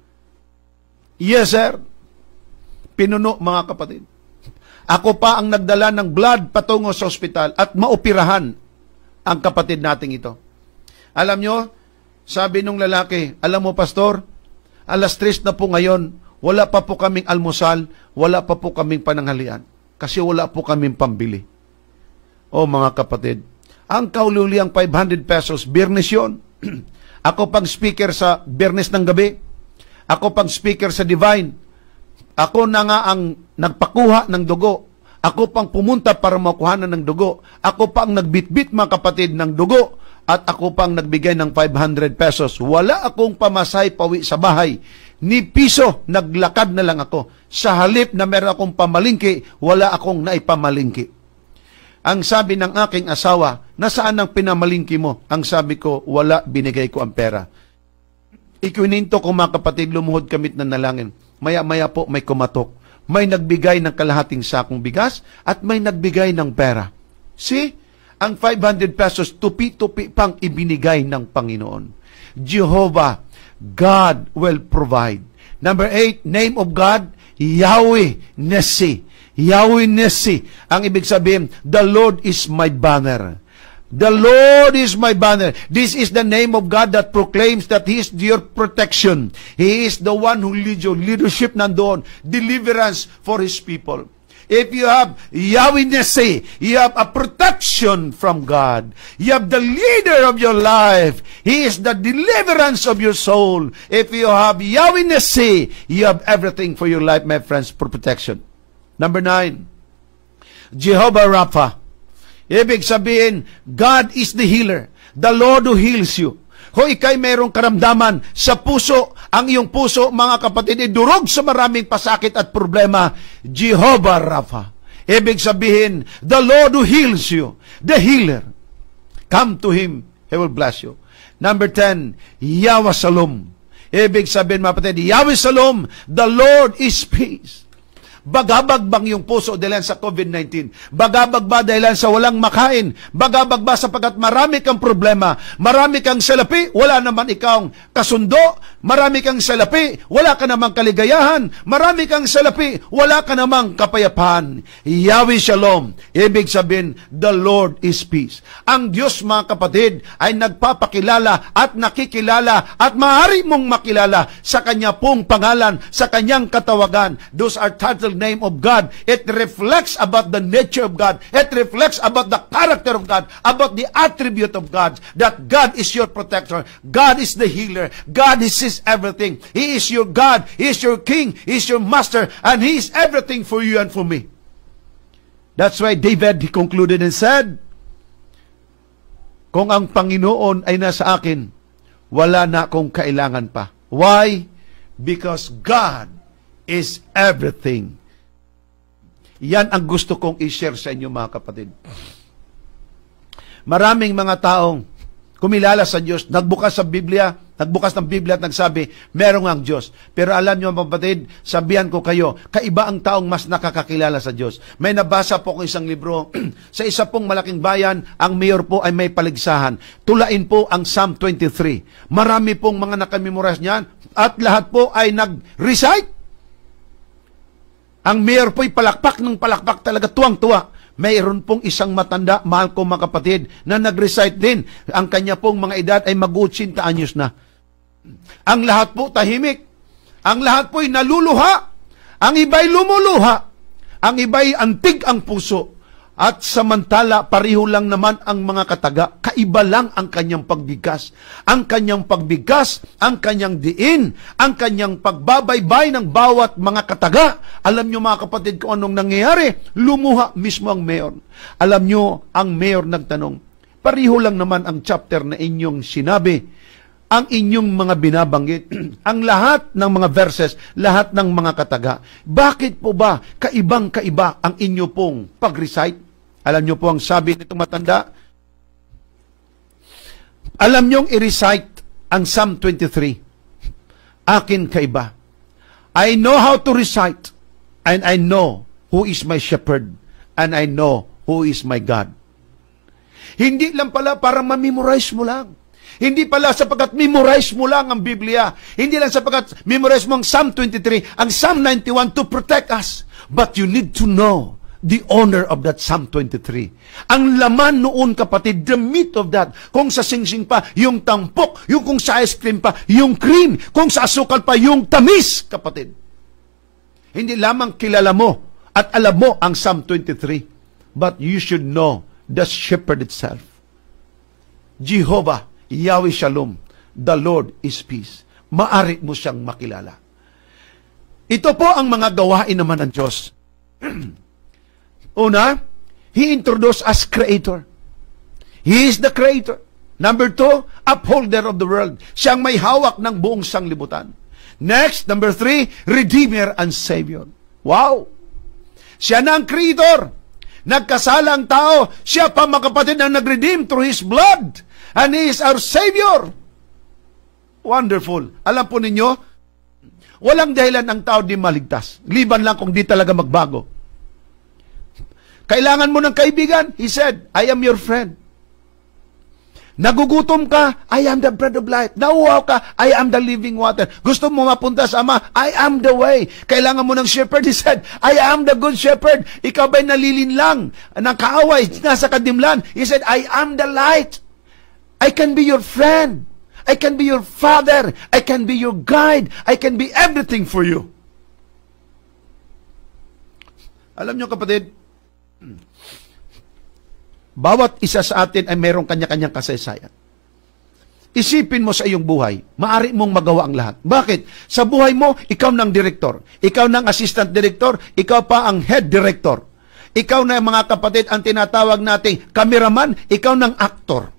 Yes, sir. Pinuno mga kapatid. Ako pa ang nagdala ng blood patungo sa ospital at maoperahan ang kapatid nating ito. Alam nyo, sabi nung lalaki, alam mo pastor, 3:00 na po ngayon, wala pa po kaming almusal, wala pa po kaming pananghalian, kasi wala po kaming pambili. O mga kapatid, ang kaululiang 500 pesos, Biyernes yun. Ako pang speaker sa Biyernes ng gabi, ako pang speaker sa Divine, ako na nga ang nagpakuha ng dugo, ako pang pumunta para makuhanan ng dugo, ako pang nagbitbit mga kapatid ng dugo, at ako pang nagbigay ng 500 pesos. Wala akong pamasay pawi sa bahay. Ni piso, naglakad na lang ako. Sa halip na meron akong pamalingki, wala akong naipamalingki. Ang sabi ng aking asawa, nasaan ang pinamalingki mo? Ang sabi ko, wala, binigay ko ang pera. Ikininto ko mga kapatid, lumuhod kamit na nalangin. Maya-maya po may kumatok. May nagbigay ng kalahating sakong bigas at may nagbigay ng pera. See? Ang 500 pesos, tupi-tupi pang ibinigay ng Panginoon. Jehovah, God will provide. Number 8, name of God, Yahweh Nissi. Yahweh Nissi. Ang ibig sabihin, the Lord is my banner. The Lord is my banner. This is the name of God that proclaims that He is your protection. He is the one who leads you. Leadership nandoon. Deliverance for His people. If you have Yahweh Nissi, you have a protection from God. You have the leader of your life. He is the deliverance of your soul. If you have Yahweh Nissi, you have everything for your life, my friends, for protection. Number 9, Jehovah Rapha. Ibig sabihin, God is the healer. The Lord who heals you. Kung ikay mayroong karamdaman sa puso, ang iyong puso, mga kapatid, durog sa maraming pasakit at problema, Jehovah Rapha. Ibig sabihin, the Lord who heals you, the healer. Come to Him, He will bless you. Number 10, Yahweh Shalom. Ibig sabihin, mga kapatid, Yahweh Shalom, the Lord is peace. Bagabag bang yung puso dahil sa COVID-19? Bagabag ba dahil sa walang makain? Bagabag ba sapagkat marami kang problema? Marami kang salapi, wala naman ikaw kasundo? Marami kang salapi, wala ka namang kaligayahan? Marami kang salapi, wala ka namang kapayapaan? Yahweh Shalom. Ibig sabihin, the Lord is peace. Ang Diyos, mga kapatid, ay nagpapakilala at nakikilala at maaari mong makilala sa Kanya pong pangalan, sa Kanyang katawagan. Those are titled name of God. It reflects about the nature of God. It reflects about the character of God, about the attribute of God, that God is your protector. God is the healer. God is everything. He is your God. He is your King. He is your Master. And He is everything for you and for me. That's why David, he concluded and said, kung ang Panginoon ay nasa akin, wala na akong kailangan pa. Why? Because God is everything. Yan ang gusto kong i-share sa inyo, mga kapatid. Maraming mga taong kumilala sa Diyos, nagbukas ng Biblia at nagsabi, merong ang Diyos. Pero alam nyo, mga kapatid, sabihan ko kayo, kaiba ang taong mas nakakakilala sa Diyos. May nabasa po ko isang libro, sa isa pong malaking bayan, ang mayor po ay may paligsahan. Tulain po ang Psalm 23. Marami pong mga nakamemorize niyan, at lahat po ay nag-recite. Ang mayor po'y palakpak ng palakpak, talaga tuwang-tuwa. Mayroon pong isang matanda, mahal ko mga kapatid, na nag-recite din. Ang kanya pong mga edad ay mag-80 anyos na. Ang lahat po tahimik. Ang lahat po'y naluluha. Ang iba'y lumuluha. Ang iba'y antig ang puso. At samantala, pareho lang naman ang mga kataga. Kaiba lang ang kanyang pagbigas. Ang kanyang pagbigas, ang kanyang diin, ang kanyang pagbabaybay ng bawat mga kataga. Alam nyo mga kapatid kung anong nangyayari? Lumuha mismo ang mayor. Alam nyo, ang mayor nagtanong, pareho lang naman ang chapter na inyong sinabi, ang inyong mga binabanggit, ang lahat ng mga verses, lahat ng mga kataga. Bakit po ba kaibang-kaiba ang inyo pong pag-recite? Alam nyo po ang sabi nitong matanda? Alam nyong i-recite ang Psalm 23. Akin kaiba. I know how to recite And I know who is my shepherd. And I know who is my God. Hindi lang pala para ma-memorize mo lang. Hindi pala sapagkat memorize mo lang ang Biblia. Hindi lang sapagkat memorize mo ang Psalm 23, ang Psalm 91 to protect us. But you need to know the honor of that Psalm 23. Ang laman noon, kapatid, the meat of that. Kung sa singsing pa, yung tampok. Yung kung sa ice cream pa, yung cream. Kung sa asukal pa, yung tamis, kapatid. Hindi lamang kilala mo at alam mo ang Psalm 23. But you should know the shepherd itself. Jehovah, Yahweh Shalom, the Lord is peace. Maari mo siyang makilala. Ito po ang mga gawain naman ng Diyos. Una, He introduced as Creator. He is the Creator. Number 2, upholder of the world. Siyang may hawak ng buong sanglibutan. Next, number 3, Redeemer and Savior. Wow! Siya na ang Creator. Nagkasala ang tao. Siya pa, mga kapatid, ang nag-redeem through His blood. And He is our Savior. Wonderful. Alam po ninyo, walang dahilan ang tao di maligtas. Liban lang kung di talaga magbago. Kailangan mo ng kaibigan. He said, I am your friend. Nagugutom ka, I am the bread of life. Nauuhaw ka, I am the living water. Gusto mo mapunta sa Ama, I am the way. Kailangan mo ng shepherd. He said, I am the good shepherd. Ikaw ba'y nalilinlang ng kaaway, nasa kadimlan? He said, I am the light. I can be your friend. I can be your father. I can be your guide. I can be everything for you. Alam niyo, kapatid, bawat isa sa atin ay mayroong kanya-kanyang kasaysayan. Isipin mo sa iyong buhay, maaari mong magawa ang lahat. Bakit? Sa buhay mo, ikaw ng director, ikaw ng assistant director, ikaw pa ang head director. Ikaw na, mga kapatid, ang tinatawag nating cameraman, ikaw ng actor.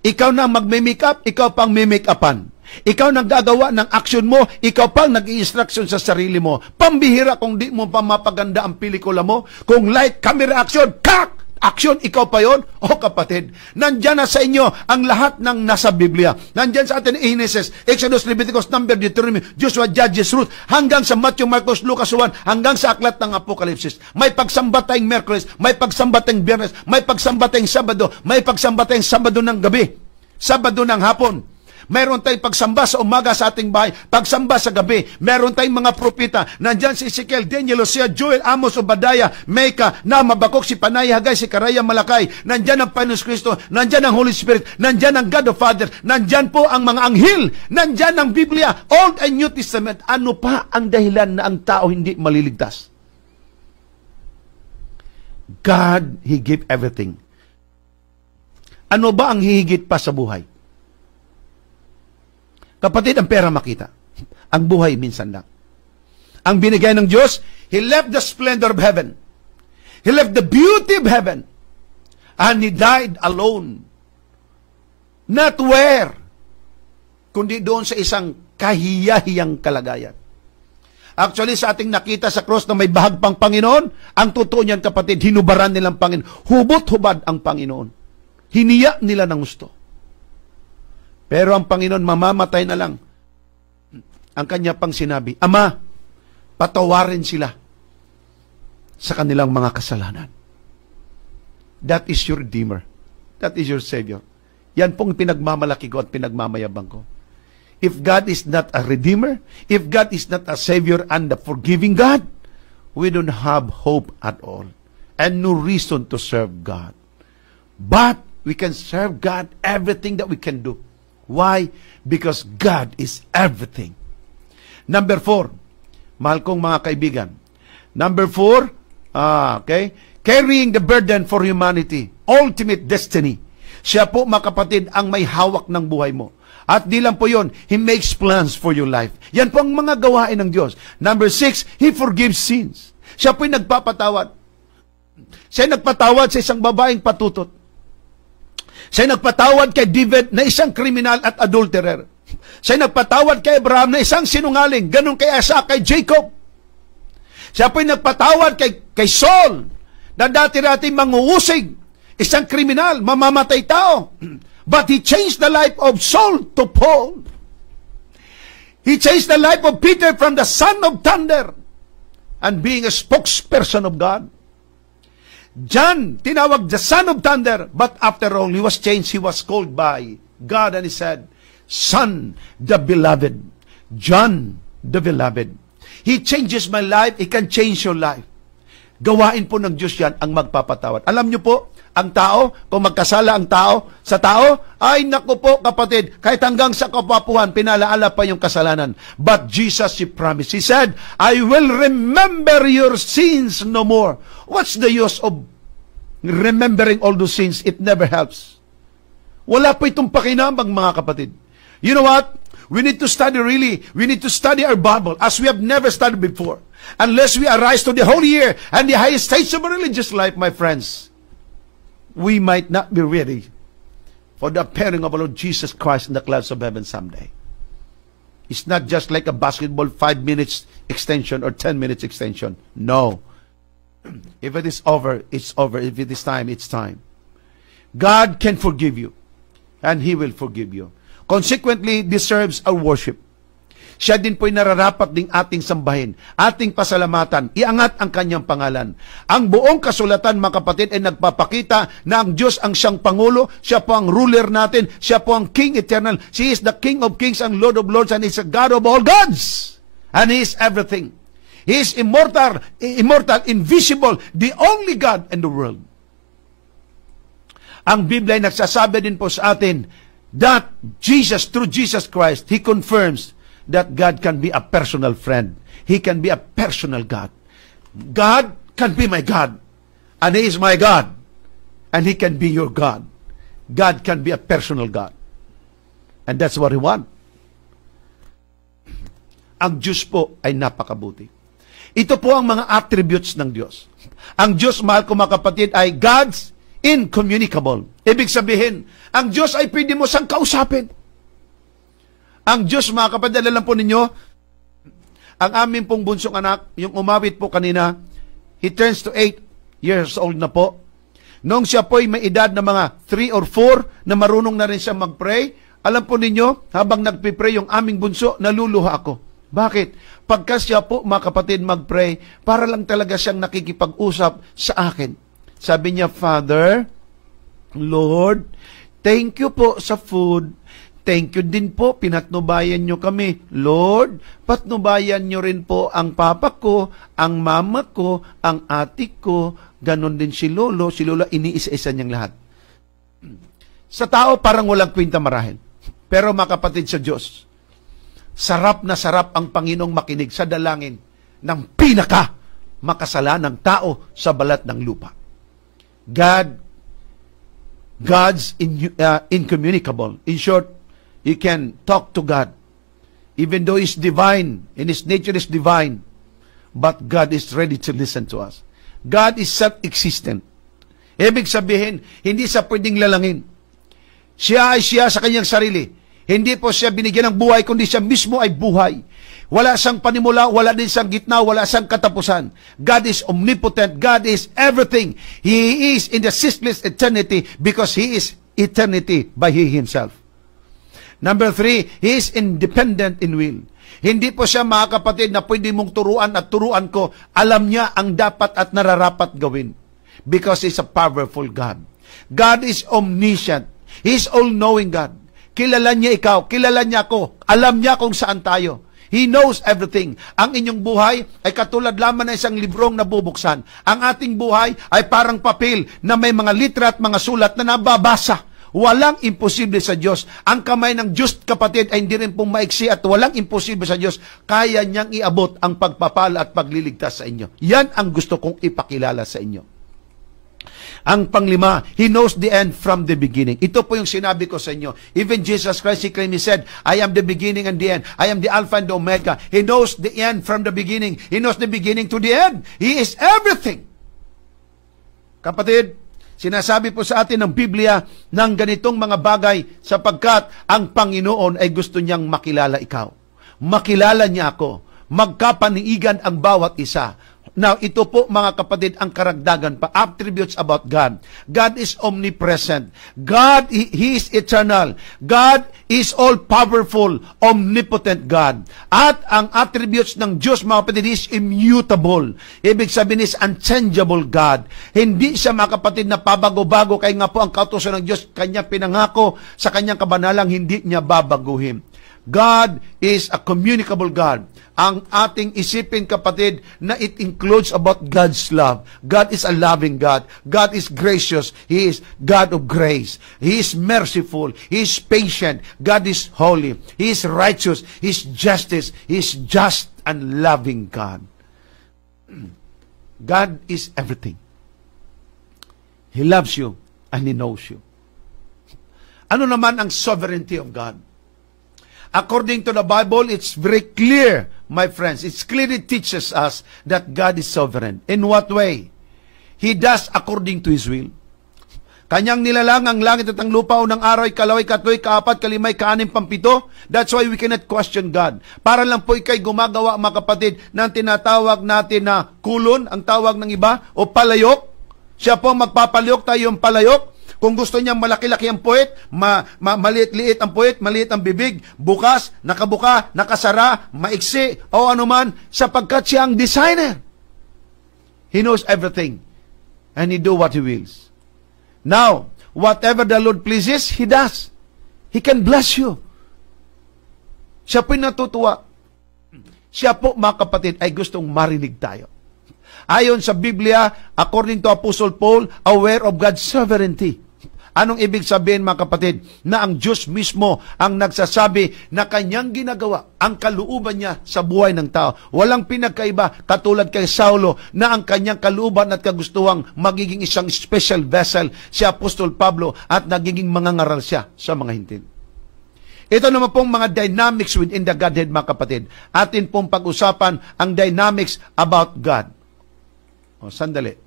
Ikaw na magme-makeup, ikaw pang me-makeupan. Ikaw nang gagawa ng action mo, ikaw pang nag-i-instruction sa sarili mo. Pambihira kung di mo pa mapaganda ang pelikula mo. Kung light, camera, action, kak! Action, ikaw pa yon? O kapatid, nandyan na sa inyo ang lahat ng nasa Biblia. Nandyan sa atin Genesis, Exodus, Leviticus, Number, Deuteronomy, Joshua, Judges, Ruth, hanggang sa Matthew, Marcos, Lucas, Juan, hanggang sa aklat ng Apokalipsis. May pagsamba tayong Merkulis, may pagsamba tayong Biyernes, may pagsamba tayong Sabado, may pagsamba tayong Sabado ng gabi, Sabado ng hapon. Meron tayong pagsamba sa umaga sa ating bahay, pagsamba sa gabi. Meron tayong mga propeta. Nandyan si Ezekiel, Daniel, Hosea, Joel, Amos, Obadiah, Micah, na Mabakok, si Panay, Hagay, si Karaya, Malakay. Nandyan ang Panginoon Kristo. Nandyan ang Holy Spirit. Nandyan ang God of Father. Nandyan po ang mga anghel. Nandyan ang Biblia. Old and New Testament. Ano pa ang dahilan na ang tao hindi maliligtas? God, He gave everything. Ano ba ang hihigit pa sa buhay? Kapatid, ang pera makita. Ang buhay minsan lang. Ang binigay ng Diyos, He left the splendor of heaven. He left the beauty of heaven. And He died alone. Not where? Kundi doon sa isang kahiyahiyang kalagayan. Actually, sa ating nakita sa cross na may bahag pang Panginoon, ang totoo niyan, kapatid, hinubaran nilang Panginoon. Hubot-hubad ang Panginoon. Hiniya nila ng gusto. Pero ang Panginoon, mamamatay na lang. Ang kanya pang sinabi, Ama, patawarin sila sa kanilang mga kasalanan. That is your Redeemer. That is your Savior. Yan pong pinagmamalaki ko at pinagmamayabang ko. If God is not a Redeemer, if God is not a Savior and a forgiving God, we don't have hope at all. And no reason to serve God. But we can serve God everything that we can do. Why? Because God is everything. Number 4, mahal kong mga kaibigan. Number 4, okay, carrying the burden for humanity, ultimate destiny. Siya po, mga kapatid, ang may hawak ng buhay mo. At di lang po yun, He makes plans for your life. Yan po ang mga gawain ng Diyos. Number 6, He forgives sins. Siya po'y nagpapatawad. Siya nagpatawad sa isang babaeng patutot. Siya nagpatawad kay David na isang kriminal at adulterer. Siya nagpatawad kay Abraham na isang sinungaling. Ganun kay Isaac, kay Jacob. Siya po'y nagpatawad kay Saul na dati-dati manguusig. Isang kriminal, mamamatay tao. But He changed the life of Saul to Paul. He changed the life of Peter from the son of thunder and being a spokesperson of God. John, tinawag the Son of Thunder, but after all, he was changed. He was called by God, and he said, Son, the Beloved. John, the Beloved. He changes my life. He can change your life. Gawain po ng Diyos yan ang magpapatawad. Alam niyo po, ang tao, kung magkasala ang tao sa tao, ay naku po kapatid, kahit hanggang sa kapapuhan, pinalaala pa yung kasalanan. But Jesus, He promised. He said, I will remember your sins no more. What's the use of remembering all those sins? It never helps. Wala po itong pakinabang, mga kapatid. You know what? We need to study really. We need to study our Bible as we have never studied before. Unless we arise to the whole year and the highest stage of religious life, my friends, we might not be ready for the appearing of our Lord Jesus Christ in the clouds of heaven someday. It's not just like a basketball 5 minutes extension or 10 minutes extension. No. If it is over, it's over. If it is time, it's time. God can forgive you, and He will forgive you. Consequently, deserves our worship. Siya din po'y nararapat ding ating sambahin, ating pasalamatan, iangat ang kanyang pangalan. Ang buong kasulatan, mga kapatid, ay nagpapakita na ang Diyos ang siyang Pangulo, siya po ang ruler natin, siya po ang King Eternal. He is the King of Kings and Lord of Lords, and He is a God of all gods. And He is everything. He is immortal, invisible, the only God in the world. Ang Biblia ay nagsasabi din po sa atin that Jesus, through Jesus Christ, He confirms that God can be a personal friend. He can be a personal God. God can be my God, and He is my God, and He can be your God. God can be a personal God. And that's what He wants. Ang Diyos po ay napakabuti. Ito po ang mga attributes ng Diyos. Ang Diyos, mahal ko mga kapatid, ay God's incommunicable. Ibig sabihin, ang Diyos ay pwede mo siyang kausapin. Ang Diyos, mga kapatid, alam po ninyo, ang aming pong bunsong anak, yung umawit po kanina, he turns to 8 years old na po. Nung siya po ay may edad na mga 3 or 4, na marunong na rin siya mag-pray, alam po ninyo, habang nagpipray yung aming bunso, naluluha ako. Bakit? Pagka siya po, mga kapatid, mag-pray, para lang talaga siyang nakikipag-usap sa akin. Sabi niya, Father, Lord, thank you po sa food. Thank you din po, pinatnubayan nyo kami. Lord, patnubayan nyo rin po ang papa ko, ang mama ko, ang ate ko, ganon din si Lolo. Si Lolo, iniisa-isa niyang lahat. Sa tao, parang walang kwenta marahil. Pero mga kapatid sa Diyos, sarap na sarap ang Panginoong makinig sa dalangin ng pinaka makasalanang tao sa balat ng lupa. God's incommunicable. In short, you can talk to God. Even though He's divine, and His nature is divine, but God is ready to listen to us. God is self-existent. Ibig sabihin, hindi siya pwedeng lalangin. Siya ay siya sa kanyang sarili. Hindi po siya binigyan ng buhay, kundi siya mismo ay buhay. Wala siyang panimula, wala din siyang gitna, wala siyang katapusan. God is omnipotent. God is everything. He is in the ceaseless eternity because He is eternity by He Himself. Number 3, He is independent in will. Hindi po siya, mga kapatid, na pwede mong turuan at turuan ko. Alam niya ang dapat at nararapat gawin. Because He's a powerful God. God is omniscient. He is all-knowing God. Kilala niya ikaw, kilala niya ako. Alam niya kung saan tayo. He knows everything. Ang inyong buhay ay katulad lamang ng isang librong nabubuksan. Ang ating buhay ay parang papel na may mga litra at mga sulat na nababasa. Walang imposible sa Diyos. Ang kamay ng Diyos, kapatid, ay hindi rin pong maiksi at walang imposible sa Diyos. Kaya niyang iabot ang pagpapala at pagliligtas sa inyo. Yan ang gusto kong ipakilala sa inyo. Ang panglima, He knows the end from the beginning. Ito po yung sinabi ko sa inyo. Even Jesus Christ, He claimed, He said, I am the beginning and the end. I am the Alpha and the Omega. He knows the end from the beginning. He knows the beginning to the end. He is everything. Kapatid, sinasabi po sa atin ng Biblia ng ganitong mga bagay sapagkat ang Panginoon ay gusto niyang makilala ikaw. Makilala niya ako. Magkapaniigan ang bawat isa. Now, ito po mga kapatid ang karagdagan pa. Attributes about God. God is omnipresent. God, He is eternal. God is all-powerful, omnipotent God. At ang attributes ng Diyos mga kapatid is immutable. Ibig sabihin is unchangeable God. Hindi siya mga kapatid na pabago-bago, kaya nga po ang kautusan ng Diyos, Kanya pinangako sa Kanyang kabanalang, hindi niya babaguhin. God is a communicable God. Ang ating isipin kapatid na it includes about God's love. God is a loving God. God is gracious. He is God of grace. He is merciful. He is patient. God is holy. He is righteous. He is justice. He is just and loving God. God is everything. He loves you and He knows you. Ano naman ang sovereignty of God? According to the Bible, it's very clear, my friends. It clearly teaches us that God is sovereign. In what way? He does according to His will. Kanyang nilalang ang langit at ang lupa, unang araw, ikalaway, katloy, kaapat, kalimay, kaanim, pampito. That's why we cannot question God. Para lang po ikay gumagawa, mga kapatid, ng tinatawag natin na kulon, ang tawag ng iba, o palayok. Siya po magpapalayok, tayo yung palayok. Kung gusto niyang malaki-laki ang puwet, maliit-liit ang puwet, maliit ang bibig, bukas, nakabuka, nakasara, maiksi, o anuman, sapagkat siya ang designer. He knows everything. And He do what He wills. Now, whatever the Lord pleases, He does. He can bless you. Siya po'y natutuwa. Siya po, mga kapatid, ay gustong marinig tayo. Ayon sa Biblia, according to Apostle Paul, aware of God's sovereignty. Anong ibig sabihin, mga kapatid? Na ang Diyos mismo ang nagsasabi na Kanyang ginagawa ang kalooban niya sa buhay ng tao. Walang pinagkaiba katulad kay Saulo na ang kanyang kalooban at kagustuhang magiging isang special vessel si Apostol Pablo at nagiging mangangaral siya sa mga hintil. Ito naman pong mga dynamics within the Godhead, mga kapatid. Atin pong pag-usapan ang dynamics about God. O, sandali.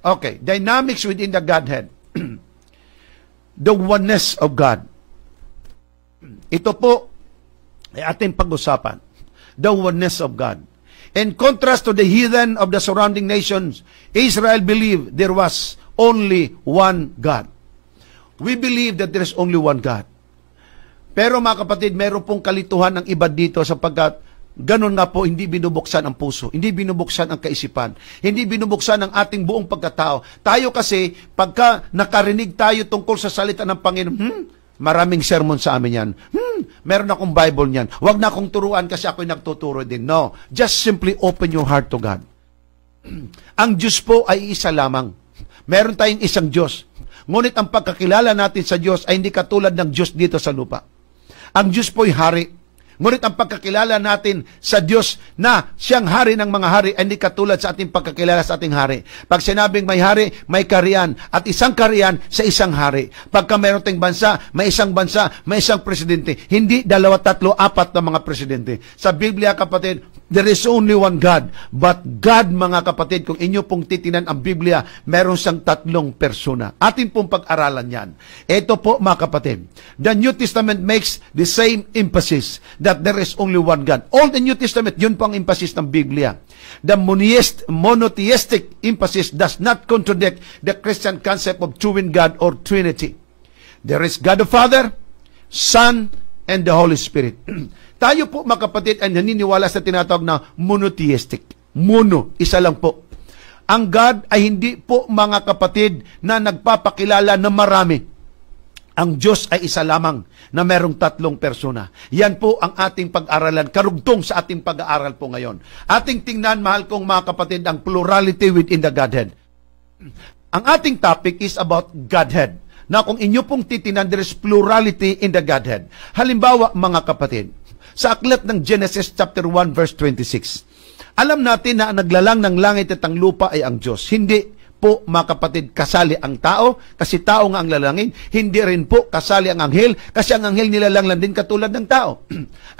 Okay, dynamics within the Godhead. The oneness of God. Ito po ay ating pag-usapan. The oneness of God. In contrast to the heathen of the surrounding nations, Israel believed there was only one God. We believe that there is only one God. Pero mga kapatid, meron pong kalituhan ng iba dito sapagkat ganon nga po, hindi binubuksan ang puso, hindi binubuksan ang kaisipan, hindi binubuksan ang ating buong pagkatao. Tayo kasi, pagka nakarinig tayo tungkol sa salita ng Panginoon, maraming sermon sa amin yan. Meron akong Bible niyan. Huwag na akong turuan kasi ako'y nagtuturo din. No, just simply open your heart to God. Ang Diyos po ay isa lamang. Meron tayong isang Diyos. Ngunit ang pagkakilala natin sa Diyos ay hindi katulad ng Diyos dito sa lupa. Ang Diyos po'y hari. Ngunit ang pagkakilala natin sa Diyos na siyang hari ng mga hari ay hindi katulad sa ating pagkakilala sa ating hari. Pag sinabing may hari, may kariyan. At isang kariyan sa isang hari. Pagka mayroon tayong bansa, may isang presidente. Hindi dalawa, tatlo, apat na mga presidente. Sa Biblia, kapatid, there is only one God. But God, mga kapatid, kung inyo pong titinan ang Biblia, meron siyang tatlong persona. Atin pong pag-aralan yan. Ito po, mga kapatid, the New Testament makes the same emphasis that there is only one God. All the New Testament, yun po ang emphasis ng Biblia. The monotheistic emphasis does not contradict the Christian concept of true God or Trinity. There is God the Father, Son, and the Holy Spirit. Tayo po, mga kapatid, ay naniniwala sa tinatawag na monotheistic. Mono, isa lang po. Ang God ay hindi po, mga kapatid, na nagpapakilala na marami. Ang Diyos ay isa lamang na merong tatlong persona. Yan po ang ating pag-aralan, karugtong sa ating pag-aaral po ngayon. Ating tingnan, mahal kong mga kapatid, ang plurality within the Godhead. Ang ating topic is about Godhead. Na kung inyo pong titinan, there is plurality in the Godhead. Halimbawa, mga kapatid, sa aklat ng Genesis chapter 1 verse 26, alam natin na naglalang ng langit at ang lupa ay ang Diyos. Hindi po, mga kapatid, kasali ang tao, kasi tao nga ang lalangin. Hindi rin po kasali ang anghel, kasi ang anghel nilalang lang din katulad ng tao.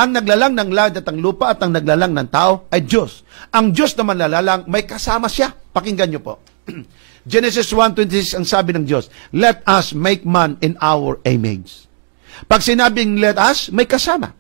Ang naglalang ng langit at ang lupa at ang naglalang ng tao ay Diyos. Ang Diyos naman lalalang, may kasama siya. Pakinggan niyo po. Genesis 1:26 ang sabi ng Diyos, let us make man in our image. Pag sinabing let us, may kasama.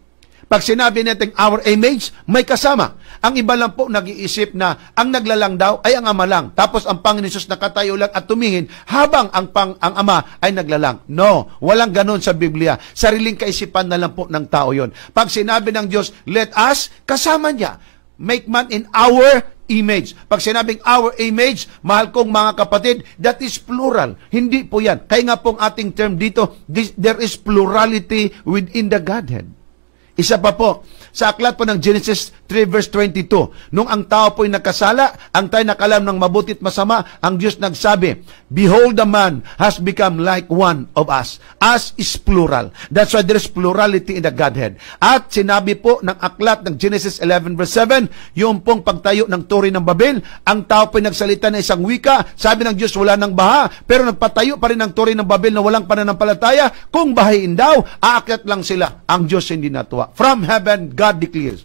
Pag sinabi natin our image, may kasama. Ang iba lang po nag-iisip na ang naglalang daw ay ang Ama lang. Tapos ang Panginoon Jesus nakatayo lang at tumingin habang ang Ama ay naglalang. No, walang ganon sa Biblia. Sariling kaisipan na lang po ng tao yon. Pag sinabi ng Diyos, let us, kasama niya. Make man in our image. Pag sinabing our image, mahal kong mga kapatid, that is plural. Hindi po yan. Kaya nga pong ating term dito, there is plurality within the Godhead. Isa pa po, sa aklat po ng Genesis 3 verse 22, nung ang tao po'y nakasala, ang tayo nakalam ng mabuti at masama, ang Diyos nagsabi, behold, the man has become like one of us. Us is plural. That's why there's plurality in the Godhead. At sinabi po ng aklat ng Genesis 11 verse 7, yung pong pagtayo ng Turi ng Babel, ang tao po'y nagsalita ng isang wika, sabi ng Diyos wala ng baha, pero nagpatayo pa rin ng Turi ng Babel na walang pananampalataya, kung bahayin daw, aakyat lang sila. Ang Diyos hindi natuwa. From heaven, God declares.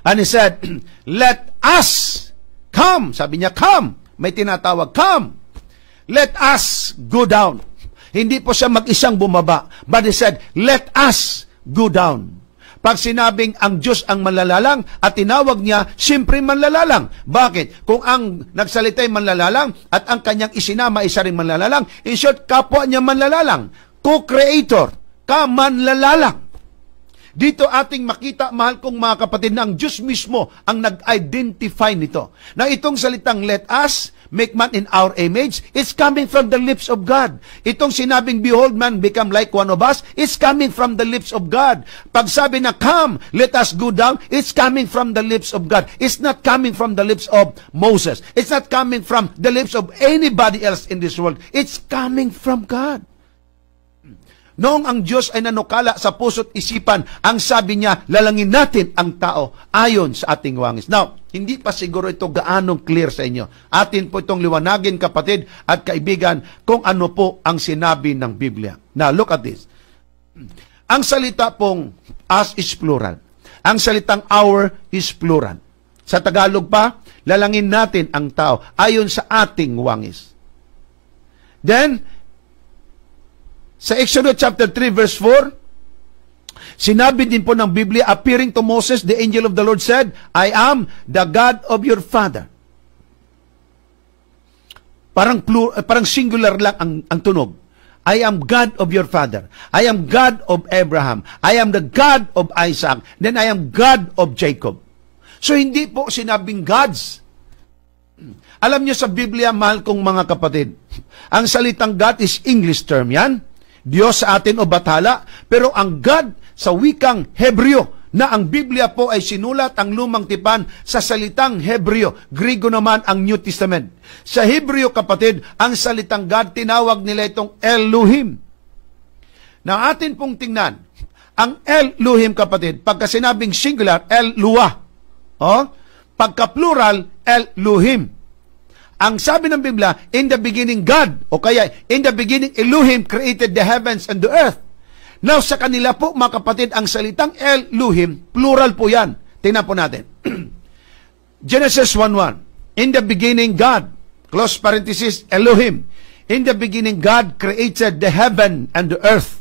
And He said, let us come. Sabi niya, come. May tinatawag, come. Let us go down. Hindi po siya mag-isang bumaba. But He said, let us go down. Pag sinabing ang Diyos ang manlalalang at tinawag niya, siyempre manlalalang. Bakit? Kung ang nagsalita ay manlalalang at ang kanyang isinama isa ring manlalalang, in short, kapwa niya manlalalang. Co-creator, ka-manlalalang. Dito ating makita, mahal kong mga kapatid, na ang Diyos mismo ang nag-identify nito. Na itong salitang let us make man in our image, it's coming from the lips of God. Itong sinabing behold man become like one of us, it's coming from the lips of God. Pag sabi na come, let us go down, it's coming from the lips of God. It's not coming from the lips of Moses. It's not coming from the lips of anybody else in this world. It's coming from God. Noong ang Diyos ay nanukala sa puso't isipan, ang sabi niya, lalangin natin ang tao ayon sa ating wangis. Now, hindi pa siguro ito gaanong clear sa inyo. Atin po itong liwanagin, kapatid at kaibigan, kung ano po ang sinabi ng Biblia. Now, look at this. Ang salita pong us is plural. Ang salitang our is plural. Sa Tagalog pa, lalangin natin ang tao ayon sa ating wangis. Then, sa Exodus chapter 3 verse 4, sinabi din po ng Biblia, appearing to Moses, the angel of the Lord said, I am the God of your father. Parang singular lang ang tunog. I am God of your father. I am God of Abraham. I am the God of Isaac. Then I am God of Jacob. So hindi po sinabing gods. Alam niyo sa Biblia, mahal kong mga kapatid, ang salitang God is English term yan. Diyos sa atin o bathala, pero ang God sa wikang Hebreo, na ang Biblia po ay sinulat ang lumang tipan sa salitang Hebreo. Griego naman ang New Testament. Sa Hebreo, kapatid, ang salitang God, tinawag nila itong Elohim. Na atin pong tingnan, ang Elohim, kapatid, pagka sinabing singular, Eluah. Pagka plural, Elohim. Ang sabi ng Biblia, in the beginning God, o kaya in the beginning Elohim created the heavens and the earth. Now sa kanila po mga kapatid, ang salitang Elohim, plural po yan. Tingnan po natin. Genesis 1:1, in the beginning God, close parenthesis, Elohim. In the beginning God created the heaven and the earth.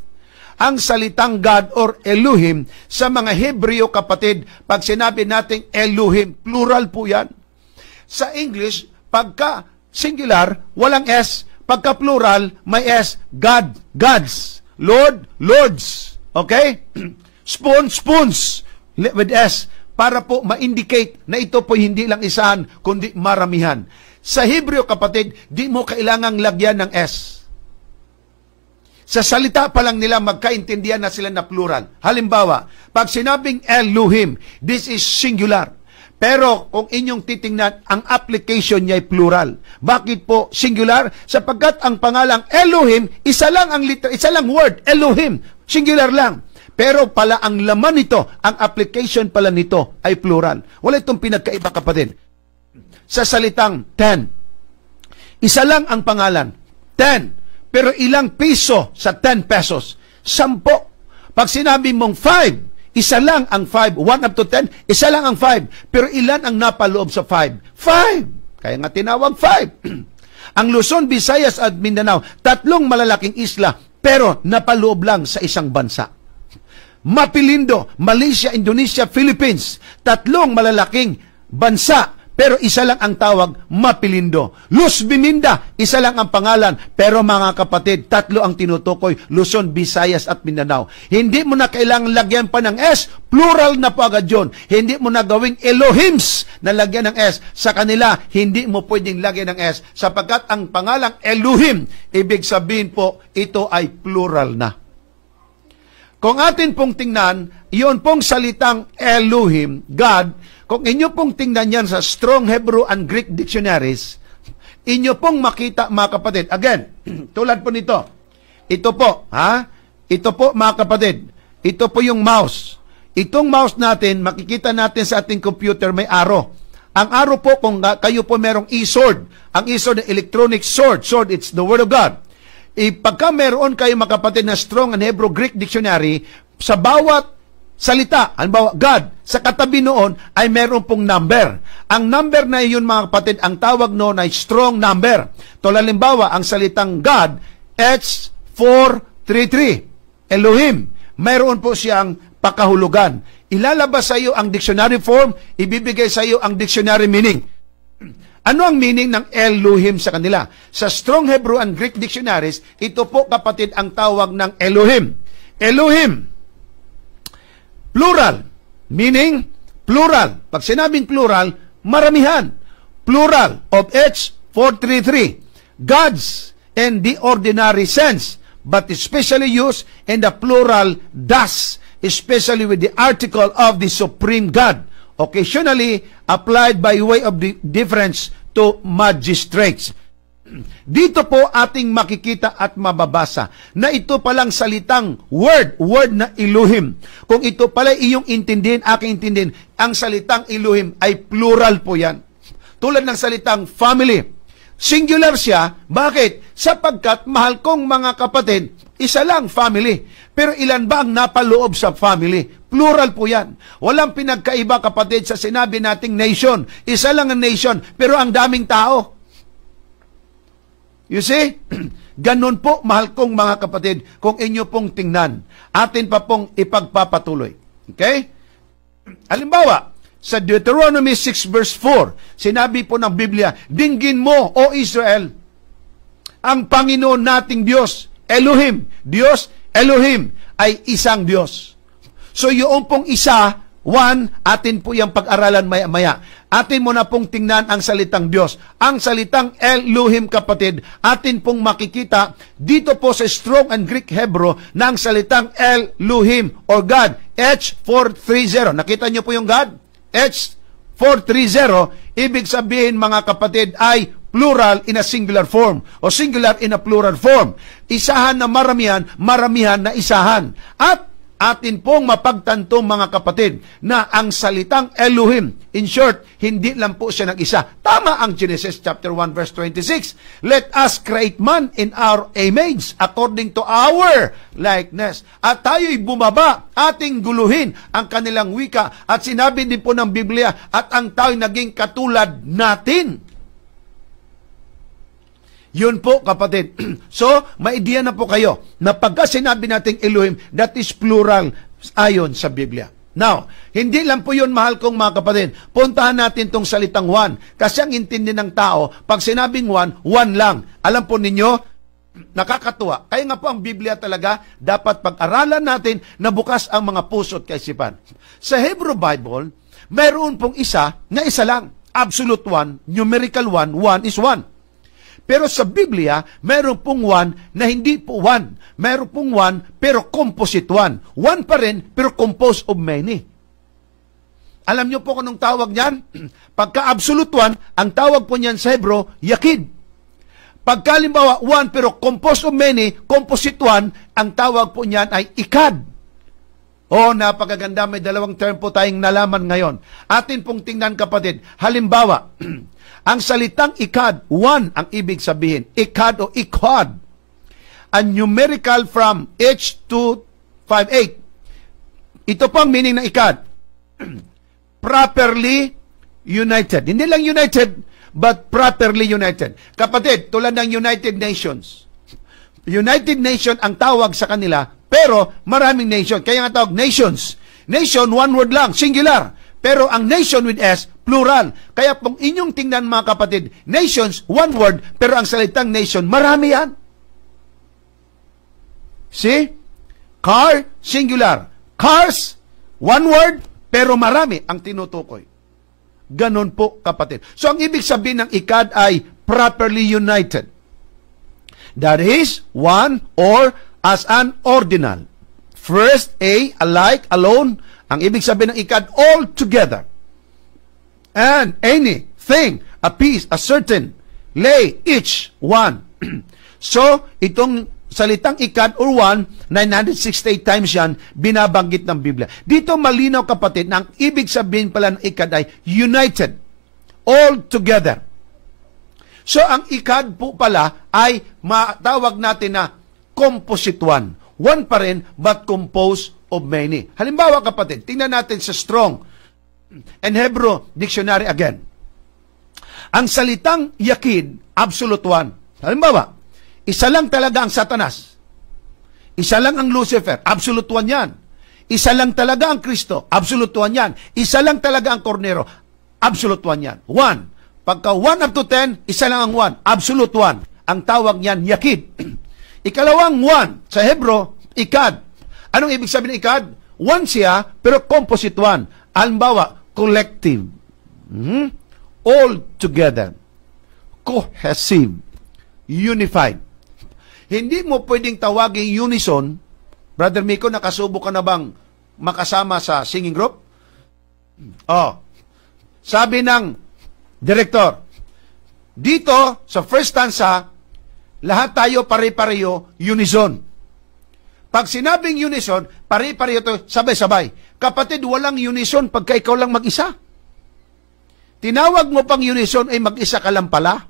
Ang salitang God or Elohim, sa mga Hebreo kapatid, pag sinabi natin Elohim, plural po yan. Sa English, pagka singular, walang S. Pagka plural, may S. God, gods. Lord, lords. Okay? Spoon, spoons. With S. Para po ma-indicate na ito po hindi lang isahan, kundi maramihan. Sa Hebreo, kapatid, di mo kailangang lagyan ng S. Sa salita pa lang nila, magkaintindihan na sila na plural. Halimbawa, pag sinabing Elohim, this is singular. Pero kung inyong titingnan, ang application niya ay plural. Bakit po singular? Sapagkat ang pangalang Elohim, isa lang word, Elohim, singular lang. Pero pala ang laman nito, ang application pala nito ay plural. Wala itong pinagkaiba, kapatid. Sa salitang 10, isa lang ang pangalan, 10. Pero ilang piso sa 10 pesos? 10. Pag sinabi mong 5, isa lang ang 5, 1 up to 10, isa lang ang 5. Pero ilan ang napaloob sa 5? 5. Kaya nga tinawag 5. Ang Luzon, Visayas at Mindanao, 3 malalaking isla, pero napaloob lang sa isang bansa. Mapilindo, Malaysia, Indonesia, Philippines. 3 malalaking bansa, pero isa lang ang tawag, Mapilindo. Luz Biminda, isa lang ang pangalan, pero mga kapatid, 3 ang tinutukoy, Luzon, Visayas at Mindanao. Hindi mo na kailangang lagyan pa ng S, plural na po agad yun. Hindi mo na gawing Elohims na lagyan ng S. Sa kanila, hindi mo pwedeng lagyan ng S, sapagkat ang pangalang Elohim, ibig sabihin po, ito ay plural na. Kung atin pong tingnan, iyon pong salitang Elohim, God, kung inyo pong tingnan yan sa Strong Hebrew and Greek dictionaries, inyo pong makita, mga kapatid, again, tulad po nito, ito po, ito po, mga kapatid, ito po yung mouse. Itong mouse natin, makikita natin sa ating computer, may arrow. Ang arrow po, kung kayo po merong e-sword, ang e-sword, electronic sword, it's the Word of God. Pagka meron kayo, mga kapatid, na Strong and Hebrew Greek dictionary, sa bawat salita, halimbawa, God, sa katabi noon ay meron pong number. Ang number na yun, mga kapatid, ang tawag noon ay strong number. Tulad halimbawa, ang salitang God, H433, Elohim, mayroon po siyang pakahulugan. Ilalabas sa iyo ang dictionary form, ibibigay sa iyo ang dictionary meaning. Ano ang meaning ng Elohim sa kanila? Sa Strong Hebrew and Greek dictionaries, ito po, kapatid, ang tawag ng Elohim. Elohim, plural, meaning plural. Pag sinabing plural, maramihan. Plural of H433. Gods in the ordinary sense, but especially used in the plural das, especially with the article of the supreme God, occasionally applied by way of the difference to magistrates. Dito po ating makikita at mababasa na ito palang salitang word na Elohim. Kung ito pala iyong intindihin, aking intindihin, ang salitang Elohim ay plural po yan. Tulad ng salitang family. Singular siya. Bakit? Sapagkat, mahal kong mga kapatid, isa lang family. Pero ilan ba ang napaloob sa family? Plural po yan. Walang pinagkaiba, kapatid, sa sinabi nating nation. Isa lang ang nation, pero ang daming tao. You see? Ganon po, mahal kong mga kapatid, kung inyo pong tingnan. Atin pa pong ipagpapatuloy. Okay? Halimbawa, sa Deuteronomy 6 verse 4, sinabi po ng Biblia, dinggin mo, O Israel, ang Panginoon nating Diyos, Elohim. Diyos, Elohim, ay isang Diyos. So yung pong isa, one, atin po yung pag-aralan maya-maya. Atin mo na pong tingnan ang salitang Diyos. Ang salitang Elohim, kapatid, atin pong makikita dito po sa Strong and Greek Hebrew na ang salitang Elohim or God, H430. Nakita niyo po yung God? H430, ibig sabihin, mga kapatid, ay plural in a singular form o singular in a plural form. Isahan na maramihan, maramihan na isahan. At atin pong mapagtanto, mga kapatid, na ang salitang Elohim, in short, hindi lang po siya nag-isa. Tama ang Genesis chapter 1 verse 26. Let us create man in our image according to our likeness. At tayo'y bumaba, ating guluhin ang kanilang wika. At sinabi din po ng Biblia, at ang tayo'y naging katulad natin. Yun po, kapatid. So, maidiya na po kayo na pagka sinabi nating Elohim, that is plural ayon sa Biblia. Now, hindi lang po yun, mahal kong mga kapatid. Puntahan natin tong salitang one. Kasi ang intindi ng tao, pag sinabing one, one lang. Alam po ninyo, nakakatuwa. Kaya nga po ang Biblia talaga, dapat pag-aralan natin na bukas ang mga puso at kaisipan. Sa Hebrew Bible, mayroon pong isa na isa lang. Absolute one, numerical one, one is one. Pero sa Biblia, meron pong one na hindi po one. Meron pong one, pero composite one. One pa rin, pero composed of many. Alam niyo po kung anong tawag niyan? Pagka-absolute one, ang tawag po niyan sa Hebrew, yakid. Pagka halimbawa, one, pero composed of many, composite one, ang tawag po niyan ay ikad. Oh, napakaganda. May dalawang term po tayong nalaman ngayon. Atin pong tingnan, kapatid. Halimbawa, ang salitang ikad, one ang ibig sabihin. Ikad o ikhad. A numerical from H258. Ito po ang meaning ng ikad. Properly united. Hindi lang united, but properly united. Kapatid, tulad ng United Nations. United Nation, ang tawag sa kanila, pero maraming nation. Kaya nga tawag nations. Nation, one word lang, singular. Pero ang nation with S, plural. Kaya kung inyong tingnan mga kapatid, nations, one word, pero ang salitang nation, marami yan. See? Car, singular. Cars, one word, pero marami ang tinutukoy. Ganon po, kapatid. So, ang ibig sabihin ng ikad ay properly united. That is, one or as an ordinal. First, alike, alone. Ang ibig sabihin ng ikad, all together. And any, thing, a piece, a certain, lay, each, one. So, itong salitang ikad or one, 968 times yan, binabanggit ng Biblia. Dito malinaw, kapatid, na ang ibig sabihin pala ng ikad ay united, all together. So, ang ikad po pala ay matawag natin na composite one. One pa rin, but composed of many. Halimbawa, kapatid, tingnan natin sa Strong and Hebrew Dictionary again. Ang salitang yakid, absolute one. Halimbawa, isa lang talaga ang Satanas. Isa lang ang Lucifer, absolute one yan. Isa lang talaga ang Kristo, absolute one yan. Isa lang talaga ang Kornero, absolute one yan. One. Pagka 1 up to 10, isa lang ang 1, absolute one. Ang tawag niyan, yakid. Ikalawang 1, sa Hebro, ikad. Anong ibig sabihin ng ikad? 1 siya, pero composite one. Halimbawa, collective. All together. Cohesive. Unified. Hindi mo pwedeng tawagin unison. Brother Miko, nakasubo ka na bang makasama sa singing group? Sabi ng director, dito sa first stanza, lahat tayo pare-pareho, unison. Pag sinabing unison, pare-pareho to, sabay-sabay. Kapatid, walang unison pagka ikaw lang mag-isa. Tinawag mo pang unison ay mag-isa ka lang pala.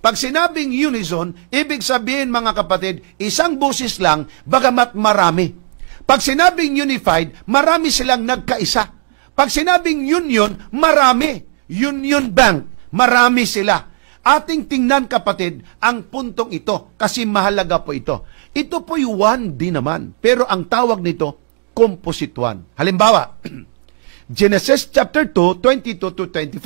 Pag sinabing unison, ibig sabihin mga kapatid, isang busis lang, bagamat marami. Pag sinabing unified, marami silang nagkaisa. Pag sinabing union, marami. Union Bank, marami sila. Ating tingnan, kapatid, ang puntong ito, kasi mahalaga po ito. Ito po'y one din naman, pero ang tawag nito, composite one. Halimbawa, Genesis chapter 2, 22 to 24.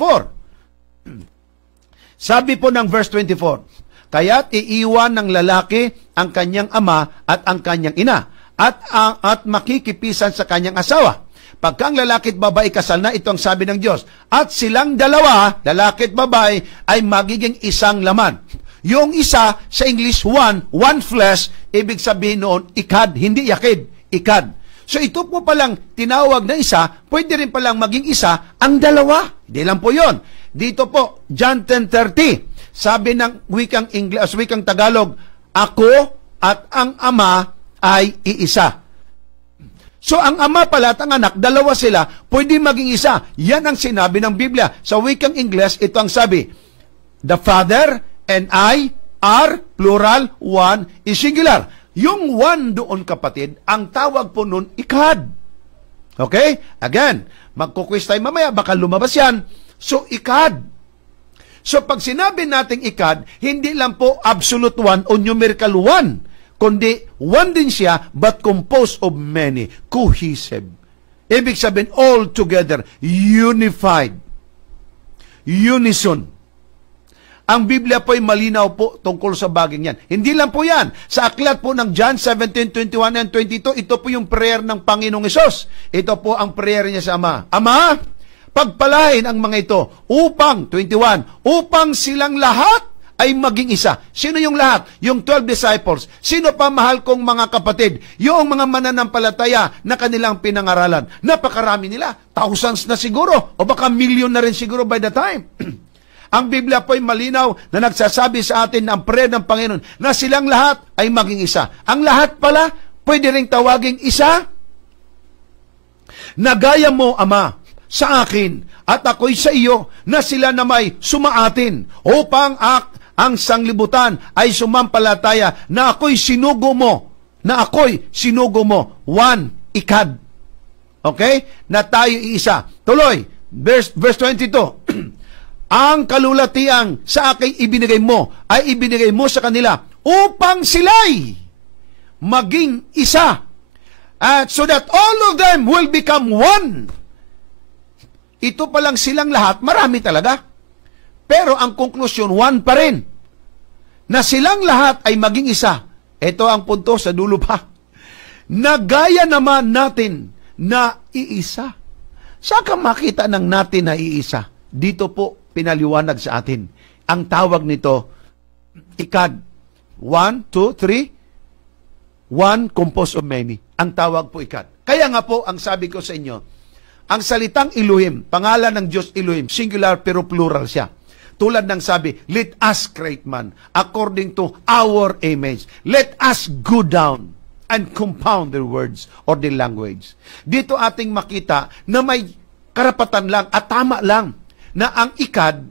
Sabi po ng verse 24, kaya't iiwan ng lalaki ang kanyang ama at ang kanyang ina, at makikipisan sa kanyang asawa. Pagka ang lalaki at babae kasal na, ito ang sabi ng Diyos. At silang dalawa, lalaki at babae, ay magiging isang laman. Yung isa, sa English, one flesh, ibig sabihin noon, ikad, hindi yakid, ikad. So ito po palang tinawag na isa, pwede rin palang maging isa, ang dalawa. Hindi lang po yon. Dito po, John 10:30, sabi ng wikang English, wikang Tagalog, ako at ang ama ay iisa. So, ang ama pala at ang anak, dalawa sila, pwede maging isa. Yan ang sinabi ng Biblia. Sa wikang Ingles, ito ang sabi, the Father and I are, plural, one is singular. Yung one doon, kapatid, ang tawag po nun, ikad. Okay? Again, magkukwis tayo mamaya, baka lumabas yan. So, ikad. So, pag sinabi nating ikad, hindi lang po absolute one o numerical one, kundi one din siya, but composed of many, cohesive. Ibig sabihin, all together, unified, unison. Ang Biblia po ay malinaw po tungkol sa baging yan. Hindi lang po yan. Sa aklat po ng John 17:21 and 22, ito po yung prayer ng Panginoong Hesus. Ito po ang prayer niya sa Ama. Ama, pagpalain ang mga ito upang, 21, upang silang lahat ay maging isa. Sino yung lahat? Yung 12 disciples. Sino pa, mahal kong mga kapatid? Yung mga mananampalataya na kanilang pinangaralan. Napakarami nila. Thousands na siguro. O baka million na rin siguro by the time. Ang Biblia po ay malinaw na nagsasabi sa atin ang prayer ng Panginoon na silang lahat ay maging isa. Ang lahat pala, pwede ring tawaging isa. Nagaya mo, Ama, sa akin at ako'y sa iyo na sila na may sumaatin upang ang sanglibutan ay sumampalataya na ako'y sinugo mo. One, ikad. Okay? Na tayo iisa. Tuloy, verse 22. Ang kalulatiang sa akin ibinigay mo, ay ibinigay mo sa kanila upang sila'y maging isa. At so that all of them will become one. Ito pa lang silang lahat, marami talaga. Pero ang konklusyon, one pa rin. Na silang lahat ay maging isa. Ito ang punto sa dulo pa. Na gaya naman natin na iisa. Saan ka makita ng natin na iisa? Dito po pinaliwanag sa atin. Ang tawag nito, ikad. 1, 2, 3. One composed of many. Ang tawag po ikad. Kaya nga po, ang sabi ko sa inyo, ang salitang Elohim, pangalan ng Diyos Elohim, singular pero plural siya. Tulad ng sabi, let us create man according to our image. Let us go down and compound their words or their language. Dito ating makita na may karapatan lang at tama lang na ang ikad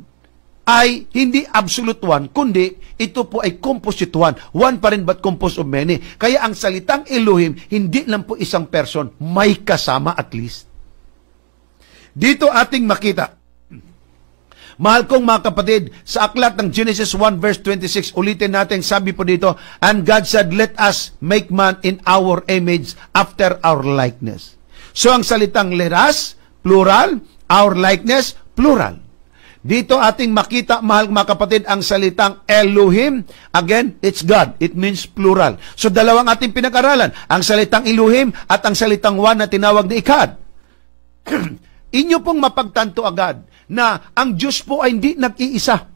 ay hindi absolute one, kundi ito po ay composite one. One pa rin but composed of many. Kaya ang salitang Elohim, hindi lang po isang person, may kasama at least. Dito ating makita, mahal kong mga kapatid, sa aklat ng Genesis 1 verse 26, ulitin natin, sabi po dito, and God said, let us make man in our image after our likeness. So ang salitang let us, plural, our likeness, plural. Dito ating makita, mahal mga kapatid, ang salitang Elohim, again, it's God. It means plural. So dalawang ating pinag-aralan, ang salitang Elohim at ang salitang one na tinawag na ikad. Inyo pong mapagtanto agad na ang Diyos po ay hindi nag-iisa.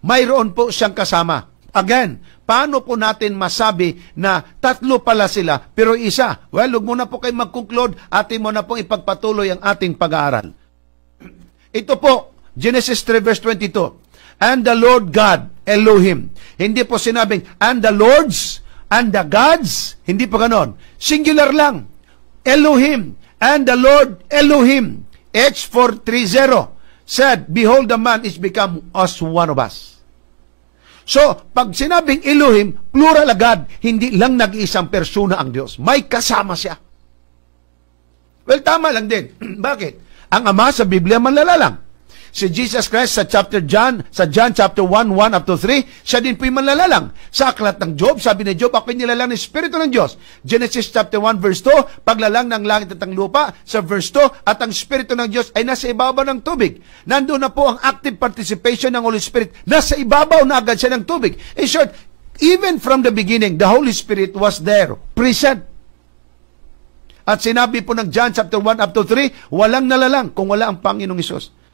Mayroon po siyang kasama. Again, paano po natin masabi na tatlo pala sila pero isa? Well, huwag muna po kayo mag-conclude, atin mo na pong ipagpatuloy ang ating pag-aaral. Ito po, Genesis 3 verse 22. And the Lord God, Elohim. Hindi po sinabing, and the Lords, and the gods. Hindi po ganon. Singular lang. Elohim, and the Lord Elohim. H430 said, behold, the man is become as one of us. So, pag sinabing Elohim, plural agad, hindi lang nag-iisang persona ang Diyos. May kasama siya. Well, tama lang din. Bakit? Ang Ama sa Biblia manlalalang. Si Jesus Christ sa John chapter 1, 1 up to 3, siya din po'y manlalalang. Sa aklat ng Job, sabi ni Job, ako'y nilalang ng Espiritu ng Diyos. Genesis chapter 1 verse 2, paglalang ng langit at ang lupa, sa verse 2, at ang Espiritu ng Diyos ay nasa ibabaw ng tubig. Nandun na po ang active participation ng Holy Spirit. Nasa ibabaw na agad siya ng tubig. In short, even from the beginning, the Holy Spirit was there, present. At sinabi po ng John chapter 1 up to 3, walang nalalang kung wala ang Panginoong Hesus.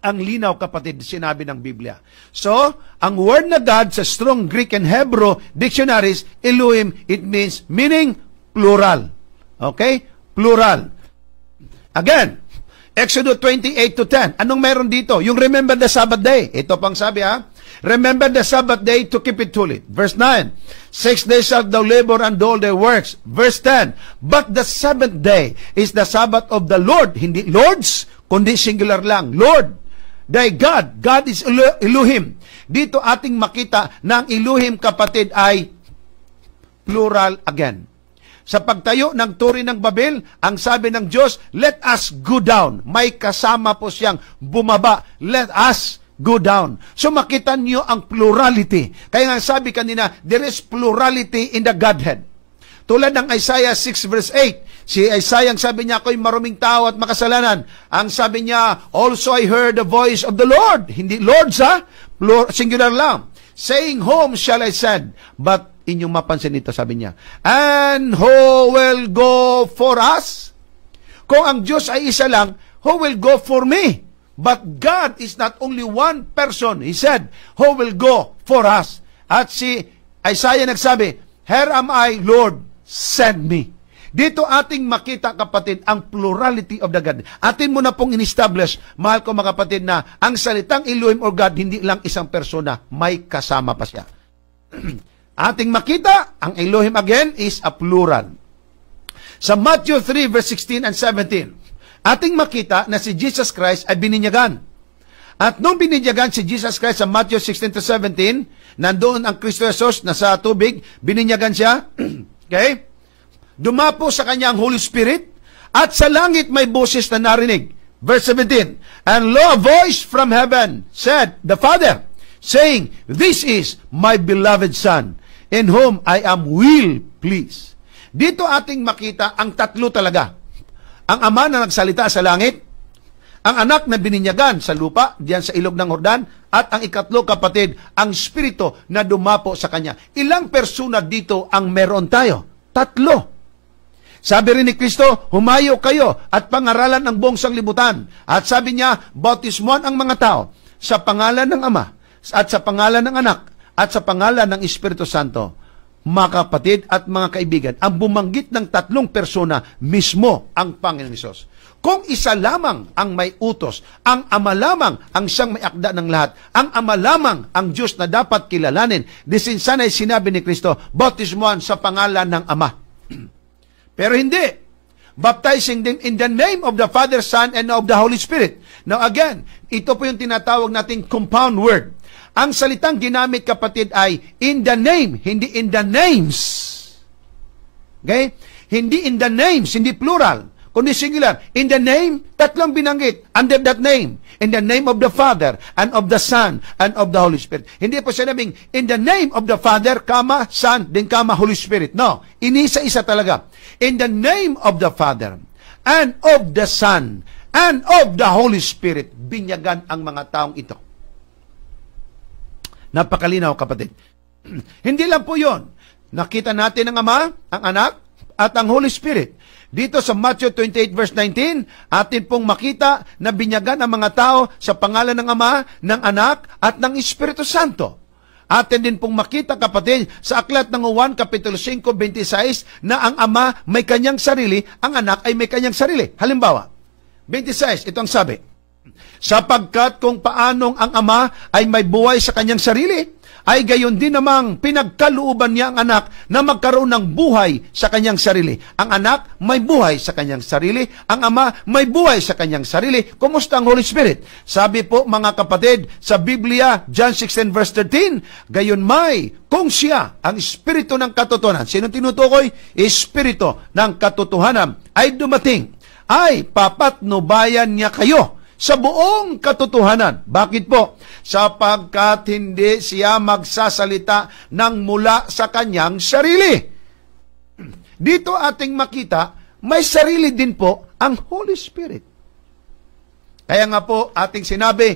Ang linaw, kapatid, sinabi ng Biblia. So, ang word na God sa strong Greek and Hebrew dictionaries, Elohim, it means meaning plural. Okay? Plural. Again, Exodus 28:10. Anong meron dito? Yung remember the Sabbath day. Ito pang sabi, ha? Remember the Sabbath day to keep it holy. Verse 9. 6 days shalt thou labor and do all thy works. Verse 10. But the seventh day is the Sabbath of the Lord. Hindi Lords, kundi singular lang. Lord. Thy God. God is Elohim. Dito ating makita na ang Elohim, kapatid, ay plural again. Sa pagtayo ng turi ng Babel, ang sabi ng Diyos, let us go down. May kasama po siyang bumaba. Let us go down. So makita niyo ang plurality. Kaya nga sabi kanina, there is plurality in the Godhead. Tulad ng Isaiah 6 verse 8. Si Isaiah, ang sabi niya, ako'y maruming tao at makasalanan. Ang sabi niya, also I heard the voice of the Lord. Hindi Lords, ha? Singular lang. Saying, whom shall I send? But inyong mapansin ito, sabi niya, and who will go for us? Kung ang Diyos ay isa lang, who will go for me? But God is not only one person. He said, who will go for us? At si Isaiah nagsabi, here am I, Lord, send me. Dito ating makita, kapatid, ang plurality of the God. Atin mo na pong in-establish, mahal ko mga kapatid, na ang salitang Elohim or God, hindi lang isang persona, may kasama pa siya. Ating makita, ang Elohim again is a plural. Sa Matthew 3 verse 16 and 17, ating makita na si Jesus Christ ay bininyagan. At nung bininyagan si Jesus Christ sa Matthew 16 to 17, nandoon ang Kristo Jesus na sa tubig, bininyagan siya, okay? Dumapo sa kanya ang Holy Spirit, at sa langit may boses na narinig. Verse 17, and lo, a voice from heaven said, the Father, saying, this is my beloved Son, in whom I am well pleased. Dito ating makita ang tatlo talaga. Ang Ama na nagsalita sa langit, ang Anak na bininyagan sa lupa, diyan sa ilog ng Jordan, at ang ikatlo kapatid, ang Espiritu na dumapo sa Kanya. Ilang persona dito ang meron tayo? Tatlo. Sabi rin ni Kristo, humayo kayo at pangaralan ang buong sanglibutan. At sabi niya, bautismuhan ang mga tao sa pangalan ng Ama, at sa pangalan ng Anak, at sa pangalan ng Espiritu Santo. Mga kapatid at mga kaibigan, ang bumanggit ng tatlong persona mismo ang Panginoon Hesus. Kung isa lamang ang may utos, ang Ama lamang ang siyang may akda ng lahat, ang Ama lamang ang Diyos na dapat kilalanin, disinsanay sinabi ni Kristo, bautismuhan sa pangalan ng Ama. Pero hindi. Baptizing them in the name of the Father, Son, and of the Holy Spirit. Now again, ito po yung tinatawag nating compound word. Ang salitang ginamit kapatid ay in the name, hindi in the names. Okay? Hindi in the names, hindi plural, kundi singular. In the name, tatlong binanggit. Under that name. In the name of the Father, and of the Son, and of the Holy Spirit. Hindi po sinabing, in the name of the Father, kama, Son, then kama, Holy Spirit. No. Inisa-isa talaga. In the name of the Father, and of the Son, and of the Holy Spirit, binyagan ang mga taong ito. Napakalinaw, kapatid. Hindi lang po yun. Nakita natin ang Ama, ang Anak, at ang Holy Spirit. Dito sa Matthew 28 verse 19, atin pong makita na binyagan ang mga tao sa pangalan ng Ama, ng Anak, at ng Espiritu Santo. Atin din pong makita, kapatid, sa aklat ng Juan, Kapitulo 5, 26, na ang Ama may kanyang sarili, ang Anak ay may kanyang sarili. Halimbawa, 26, ito ang sabi, sapagkat kung paanong ang Ama ay may buhay sa kanyang sarili, ay gayon din namang pinagkalooban niya ang Anak na magkaroon ng buhay sa kanyang sarili. Ang Anak may buhay sa kanyang sarili, ang Ama may buhay sa kanyang sarili. Kumusta ang Holy Spirit? Sabi po mga kapatid sa Biblia, John 16 verse 13, gayon may kung siya ang Espiritu ng katotohanan. Sino tinutukoy? Espiritu ng katotohanan ay dumating, ay papatnubayan niya kayo sa buong katotohanan. Bakit po? Sapagkat hindi siya magsasalita ng mula sa kanyang sarili. Dito ating makita, may sarili din po ang Holy Spirit. Kaya nga po ating sinabi,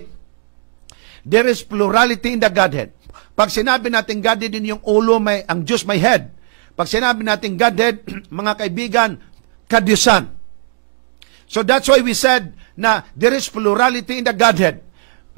there is plurality in the Godhead. Pag sinabi natin Godhead din yung ulo, ang Diyos may head. Pag sinabi natin Godhead, mga kaibigan, kadiyusan. So that's why we said na there is plurality in the Godhead.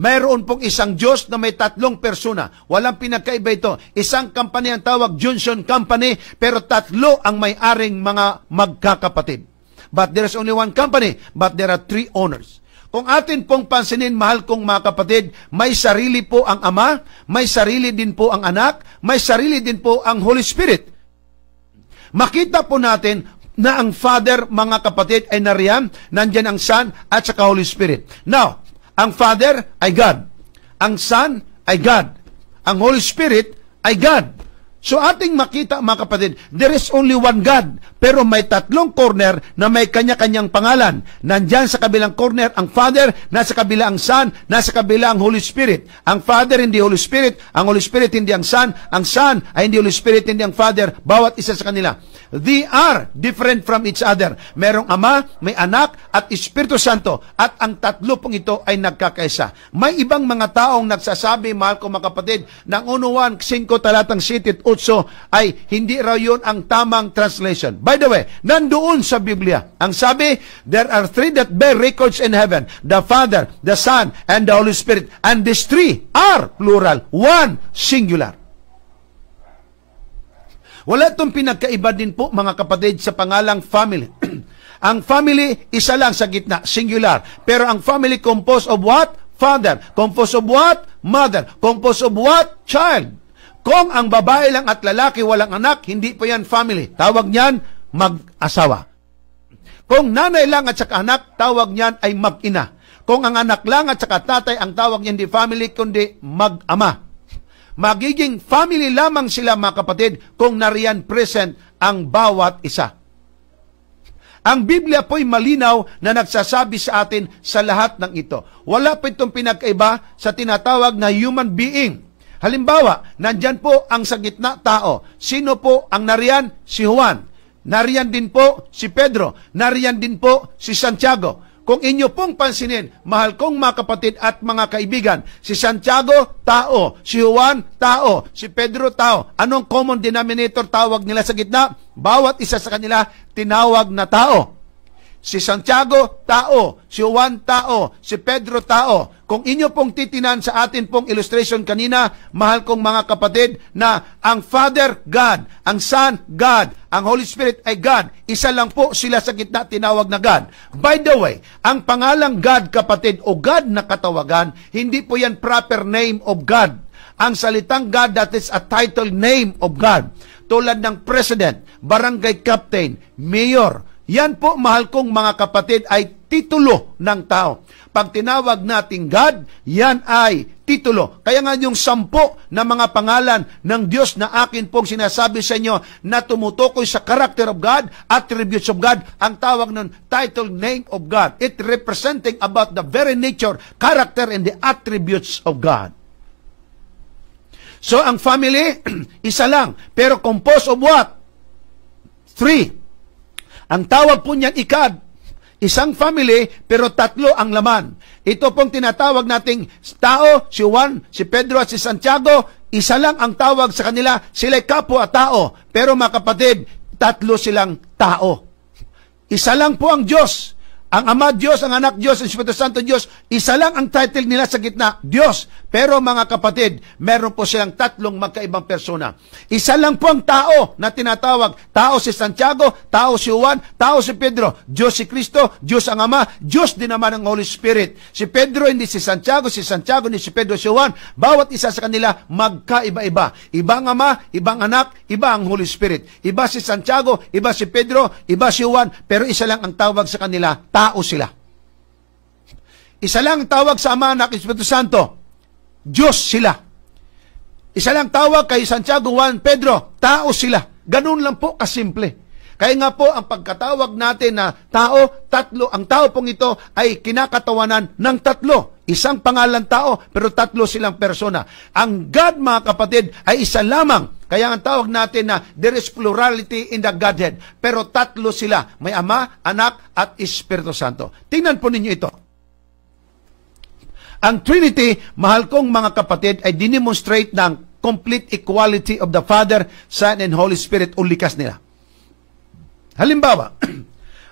Mayroon pong isang Diyos na may tatlong persona. Walang pinagkaiba ito. Isang company ang tawag Johnson Company, pero tatlo ang may-aring mga magkakapatid. But there is only one company, but there are three owners. Kung atin pong pansinin, mahal kong mga kapatid, may sarili po ang Ama, may sarili din po ang Anak, may sarili din po ang Holy Spirit. Makita po natin na ang Father, mga kapatid, ay nariyan, nandyan ang Son at saka Holy Spirit. Now, ang Father ay God. Ang Son ay God. Ang Holy Spirit ay God. So ating makita, mga kapatid, there is only one God, pero may tatlong corner na may kanya-kanyang pangalan. Nandyan sa kabilang corner ang Father, nasa kabila ang Son, nasa kabila ang Holy Spirit. Ang Father hindi Holy Spirit, ang Holy Spirit hindi ang Son ay hindi Holy Spirit, hindi ang Father, bawat isa sa kanila. They are different from each other. Merong Ama, may Anak, at Espiritu Santo. At ang tatlo pong ito ay nagkakaisa. May ibang mga taong nagsasabi, mahal ko mga kapatid, ng 1 5 talatang 7 at 8 ay hindi raw yun ang tamang translation. By the way, nandoon sa Biblia, ang sabi, there are three that bear records in heaven, the Father, the Son, and the Holy Spirit. And these three are plural, one singular. Wala itong pinagkaiba din po, mga kapatid, sa pangalang family. Ang family, isa lang sa gitna, singular. Pero ang family composed of what? Father. Composed of what? Mother. Composed of what? Child. Kung ang babae lang at lalaki walang anak, hindi po yan family. Tawag niyan, mag-asawa. Kung nanay lang at saka anak, tawag niyan ay mag-ina. Kung ang anak lang at saka tatay, ang tawag niyan di family, kundi mag-ama. Magiging family lamang sila, mga kapatid, kung nariyan present ang bawat isa. Ang Biblia po'y malinaw na nagsasabi sa atin sa lahat ng ito. Wala po itong pinagkaiba sa tinatawag na human being. Halimbawa, nandyan po ang sa gitna tao. Sino po ang nariyan? Si Juan. Nariyan din po si Pedro. Nariyan din po si Santiago. Kung inyo pong pansinin, mahal kong mga kapatid at mga kaibigan, si Santiago, tao. Si Juan, tao. Si Pedro, tao. Anong common denominator tawag nila sa gitna? Bawat isa sa kanila, tinawag na tao. Si Santiago, tao. Si Juan, tao. Si Pedro, tao. Kung inyo pong titinan sa atin pong illustration kanina, mahal kong mga kapatid, na ang Father, God. Ang Son, God. Ang Holy Spirit ay God. Isa lang po sila sa gitna, tinawag na God. By the way, ang pangalang God, kapatid, o God na katawagan, hindi po yan proper name of God. Ang salitang God, that is a title name of God. Tulad ng President, Barangay Captain, Mayor. Yan po, mahal kong mga kapatid, ay titulo ng tao. Pag tinawag nating God, yan ay titulo. Kaya nga yung 10 na mga pangalan ng Diyos na akin pong sinasabi sa inyo na tumutukoy sa character of God, attributes of God, ang tawag nun, title name of God. It representing about the very nature, character, and the attributes of God. So, ang family, isa lang. Pero composed of what? 3. Ang tawag po niyan ikad, isang family, pero 3 ang laman. Ito pong tinatawag nating tao, si Juan, si Pedro at si Santiago, isa lang ang tawag sa kanila, sila'y kapwa tao. Pero mga kapatid, 3 silang tao. Isa lang po ang Diyos. Ang Ama Diyos, ang Anak Diyos, ang Espiritu Santo Diyos, isa lang ang title nila sa gitna, Diyos. Pero mga kapatid, meron po silang 3 magkaibang persona. Isa lang po ang tao na tinatawag. Tao si Santiago, tao si Juan, tao si Pedro. Diyos si Kristo, Diyos ang Ama, Diyos din naman ang Holy Spirit. Si Pedro hindi si Santiago hindi si Pedro si Juan. Bawat isa sa kanila magkaiba-iba. Ibang Ama, ibang Anak, iba ang Holy Spirit. Iba si Santiago, iba si Pedro, iba si Juan, pero isa lang ang tawag sa kanila, tao sila. Isa lang ang tawag sa Ama, Anak, Espiritu Santo, Diyos sila. Isa lang tawag kay Santiago, Juan, Pedro, tao sila. Ganun lang po kasimple. Kaya nga po, ang pagkatawag natin na tao, 3, ang tao pong ito ay kinakatawanan ng 3. Isang pangalan tao, pero 3 silang persona. Ang God, mga kapatid, ay isa lamang. Kaya ang tawag natin na there is plurality in the Godhead. Pero 3 sila. May Ama, Anak, at Espiritu Santo. Tingnan po ninyo ito. Ang Trinity, mahal kong mga kapatid, ay dinemonstrate ng complete equality of the Father, Son, and Holy Spirit o likas nila. Halimbawa,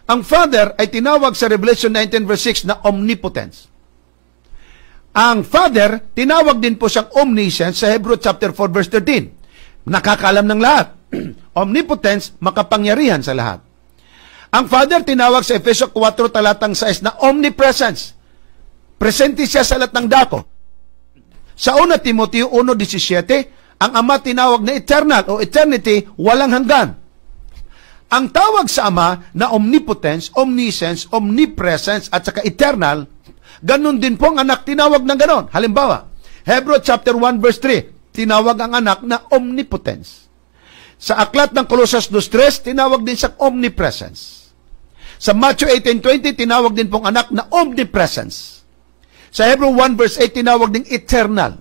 ang Father ay tinawag sa Revelation 19 verse 6 na omnipotence. Ang Father, tinawag din po siyang omniscience sa Hebrew chapter 4 verse 13. Nakakaalam ng lahat. Omnipotence, makapangyarihan sa lahat. Ang Father, tinawag sa Efeso 4 talatang 6 na omnipresence. Presente siya sa lahat ng dako. Sa 1 Timoteo 1:17, ang Ama tinawag na eternal o eternity, walang hanggan. Ang tawag sa Ama na omnipotence, omniscience, omnipresence at saka eternal, ganun din po ang Anak tinawag ng ganon. Halimbawa, Hebrew chapter 1 verse 3, tinawag ang Anak na omnipotence. Sa aklat ng Colossus 2:3, tinawag din sa omnipresence. Sa Matthew 18:20, tinawag din pong Anak na omnipresence. Sa Hebrew 1 verse 8, tinawag din eternal.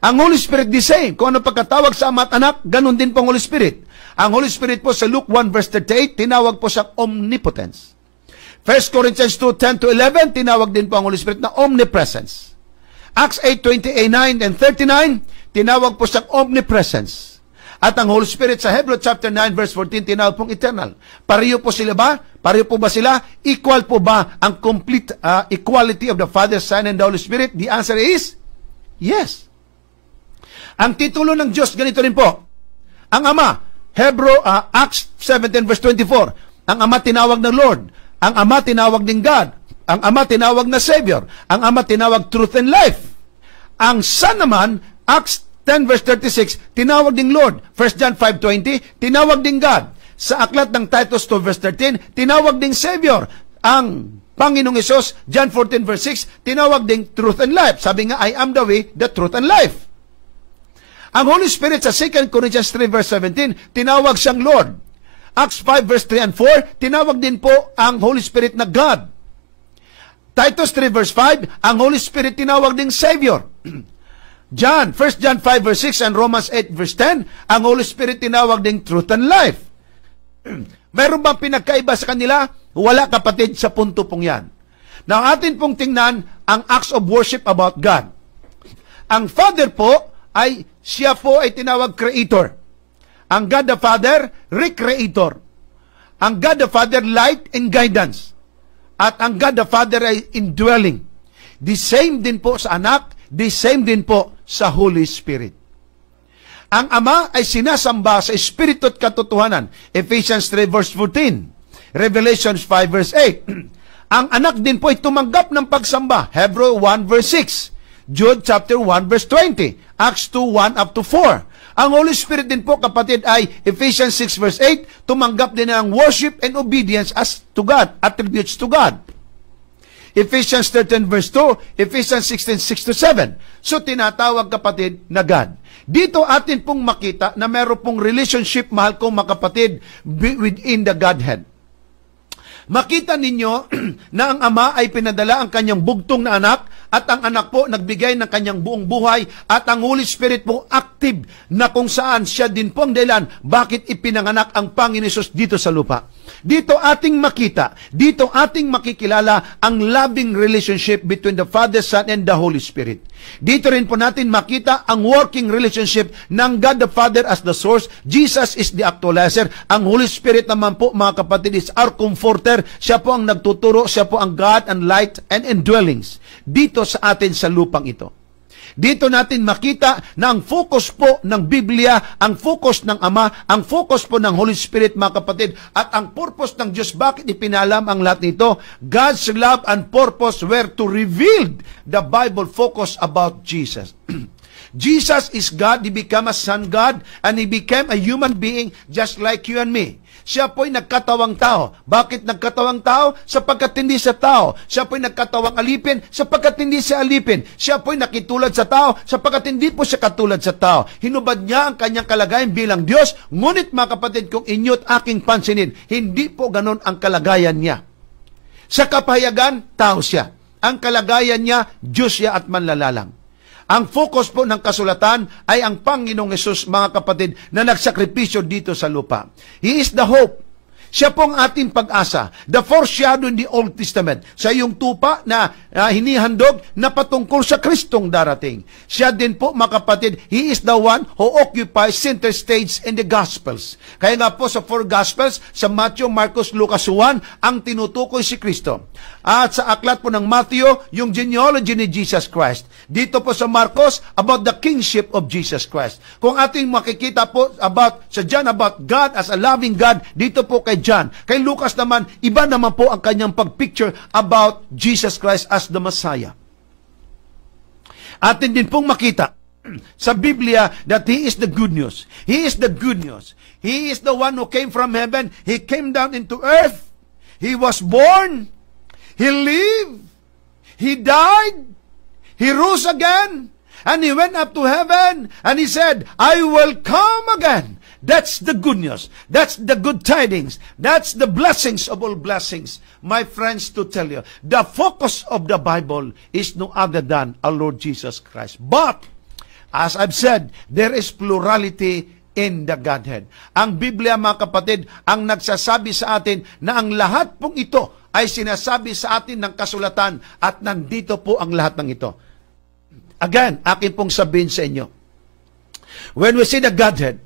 Ang Holy Spirit the same. Kung ano pagkatawag sa Ama at Anak, ganun din pong Holy Spirit. Ang Holy Spirit po sa Luke 1 verse 38, tinawag po sa omnipotence. 1 Corinthians 2:10-11, tinawag din po ang Holy Spirit na omnipresence. Acts 8:29 and 39, tinawag po sa omnipresence. At ang Holy Spirit sa Hebrew chapter 9 verse 14, tinawag pong eternal. Pareho po sila ba? Pareho po ba sila? Equal po ba ang complete equality of the Father, Son, and the Holy Spirit? The answer is yes. Ang titulo ng Diyos, ganito rin po. Ang Ama, Acts 17 verse 24, ang Ama tinawag ng Lord. Ang Ama tinawag ng God. Ang Ama tinawag na Savior. Ang Ama tinawag truth and life. Ang Son naman, Acts 10 verse 36, tinawag ding Lord. 1 John 5:20, tinawag ding God. Sa aklat ng Titus 2 verse 13, tinawag ding Savior. Ang Panginoong Hesus, John 14 verse 6, tinawag ding truth and life. Sabi nga, I am the way, the truth and life. Ang Holy Spirit sa 2 Corinthians 3 verse 17, tinawag siyang Lord. Acts 5 verse 3 and 4, tinawag din po ang Holy Spirit na God. Titus 3 verse 5, ang Holy Spirit tinawag ding Savior. John, 1 John 5 verse 6 and Romans 8 verse 10, ang Holy Spirit tinawag ding truth and life. Meron bang pinagkaiba sa kanila? Wala, kapatid, sa punto pong yan. Now, atin pong tingnan ang acts of worship about God. Ang Father po ay, siya po ay tinawag Creator. Ang God the Father, Recreator. Ang God the Father, light and guidance. At ang God the Father ay indwelling. The same din po sa anak, the same din po sa Holy Spirit. Ang Ama ay sinasamba sa Espiritu at katotohanan. Ephesians 3 verse 14. Revelations 5 verse 8. Ang anak din po ay tumanggap ng pagsamba. Hebrew 1 verse 6. Jude chapter 1 verse 20. Acts 2 1 up to 4. Ang Holy Spirit din po, kapatid, ay Ephesians 6 verse 8. Tumanggap din ng worship and obedience as to God. Attributes to God. Ephesians 13 verse 2, Ephesians 16, 6 to 7. So, tinatawag, kapatid, na God. Dito atin pong makita na meron pong relationship, mahal kong makapatid, within the Godhead. Makita ninyo na ang Ama ay pinadala ang kanyang bugtong na anak at ang anak po nagbigay ng kanyang buong buhay at ang Holy Spirit po active na kung saan siya din po ang dahilan bakit ipinanganak ang Panginoon Hesus dito sa lupa. Dito ating makita, dito ating makikilala ang loving relationship between the Father, Son, and the Holy Spirit. Dito rin po natin makita ang working relationship ng God the Father as the source. Jesus is the actualizer. Ang Holy Spirit naman po, mga kapatid, is our comforter. Siya po ang nagtuturo. Siya po ang God and light and indwellings dito sa atin sa lupang ito. Dito natin makita na ang focus po ng Biblia, ang focus ng Ama, ang focus po ng Holy Spirit, mga kapatid, at ang purpose ng Diyos, bakit ipinalam ang lahat nito? God's love and purpose were to reveal the Bible focus about Jesus. Jesus is God, He became a Son God, and He became a human being just like you and me. Siya po'y nagkatawang tao. Bakit nagkatawang tao? Sapagkat hindi siya tao. Siya po'y nagkatawang alipin, sapagkat hindi siya alipin. Siya po'y nakitulad sa tao, sapagkat hindi po siya katulad sa tao. Hinubad niya ang kanyang kalagayan bilang Diyos, ngunit mga kapatid, kung inyo't aking pansinin, hindi po ganon ang kalagayan niya. Sa kapahayagan, tao siya. Ang kalagayan niya, Diyos siya at manlalalang. Ang focus po ng kasulatan ay ang Panginoong Hesus, mga kapatid, na nagsakripisyo dito sa lupa. He is the hope. Siya po ang ating pag-asa. The foreshadow in the Old Testament. Siya yung tupa na hinihandog na patungkol sa Kristong darating. Siya din po, mga kapatid, He is the one who occupies center stage in the Gospels. Kaya nga po sa 4 Gospels, sa Matthew, Marcos, Lucas, Juan, ang tinutukoy si Kristo. At sa aklat po ng Matthew, yung genealogy ni Jesus Christ. Dito po sa Marcos, about the kingship of Jesus Christ. Kung ating makikita po sa John, about God as a loving God, dito po kay John. Kay Lucas naman, iba naman po ang kanyang pagpicture about Jesus Christ as the Messiah. Atin din pong makita sa Biblia that He is the good news. He is the good news. He is the one who came from heaven. He came down into earth. He was born. He lived. He died. He rose again. And He went up to heaven. And He said, I will come again. That's the good news. That's the good tidings. That's the blessings of all blessings. My friends, to tell you, the focus of the Bible is no other than our Lord Jesus Christ. But, as I've said, there is plurality in the Godhead. Ang Biblia, mga kapatid, ang nagsasabi sa atin na ang lahat pong ito ay sinasabi sa atin ng kasulatan at nandito po ang lahat ng ito. Again, akin pong sabihin sa inyo, when we see the Godhead,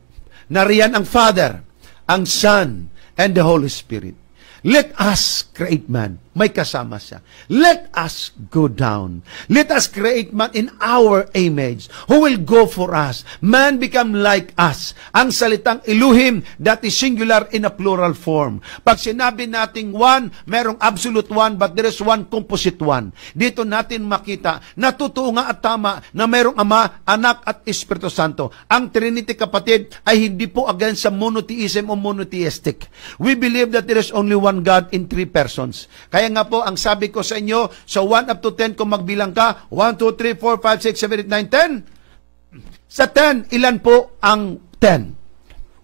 nariyan ang Father, ang Son, and the Holy Spirit. Let us create man. May kasama siya. Let us go down. Let us create man in our image, who will go for us. Man become like us. Ang salitang Elohim, that is singular in a plural form. Pag sinabi nating one, merong absolute one, but there is one composite one. Dito natin makita na totoo nga at tama na merong Ama, Anak at Espiritu Santo. Ang Trinity, kapatid, ay hindi po against sa monotheism o monotheistic. We believe that there is only one God in 3 persons. Kaya nga po, ang sabi ko sa inyo, sa 1 up to 10, kung magbilang ka, 1, 2, 3, 4, 5, 6, 7, 8, 9, 10. Sa 10, ilan po ang 10?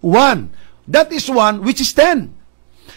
1. That is 1, which is 10.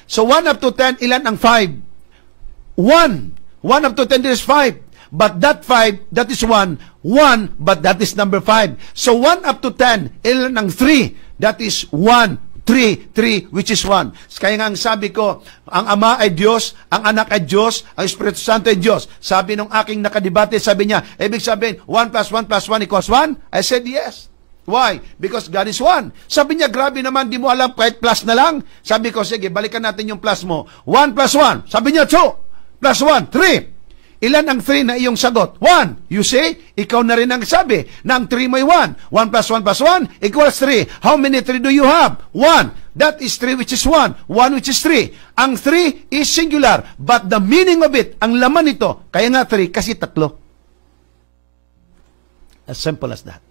So 1 up to 10, ilan ang 5? 1. 1 up to 10, there is 5. But that 5, that is 1, 1, but that is number 5. So 1 up to 10, ilan ang 3? That is 1, 3, which is 1. Kaya nga ang sabi ko, ang Ama ay Diyos, ang Anak ay Diyos, ang Espiritu Santo ay Diyos. Sabi nung aking nakadebate, sabi niya, ibig sabihin, 1 plus 1 plus 1 equals 1? I said yes. Why? Because God is 1. Sabi niya, grabe naman, di mo alam kahit plus na lang. Sabi ko, sige, balikan natin yung plus mo. 1 plus 1. Sabi niya, 2 plus 1, 3. Ilan ang 3 na iyong sagot? 1. You say, ikaw na rin ang sabi na ang 3 may 1. 1 plus 1 plus 1 equals 3. How many 3 do you have? 1. That is 3 which is 1. 1 which is 3. Ang 3 is singular. But the meaning of it, ang laman nito, kaya nga 3 kasi 3. As simple as that.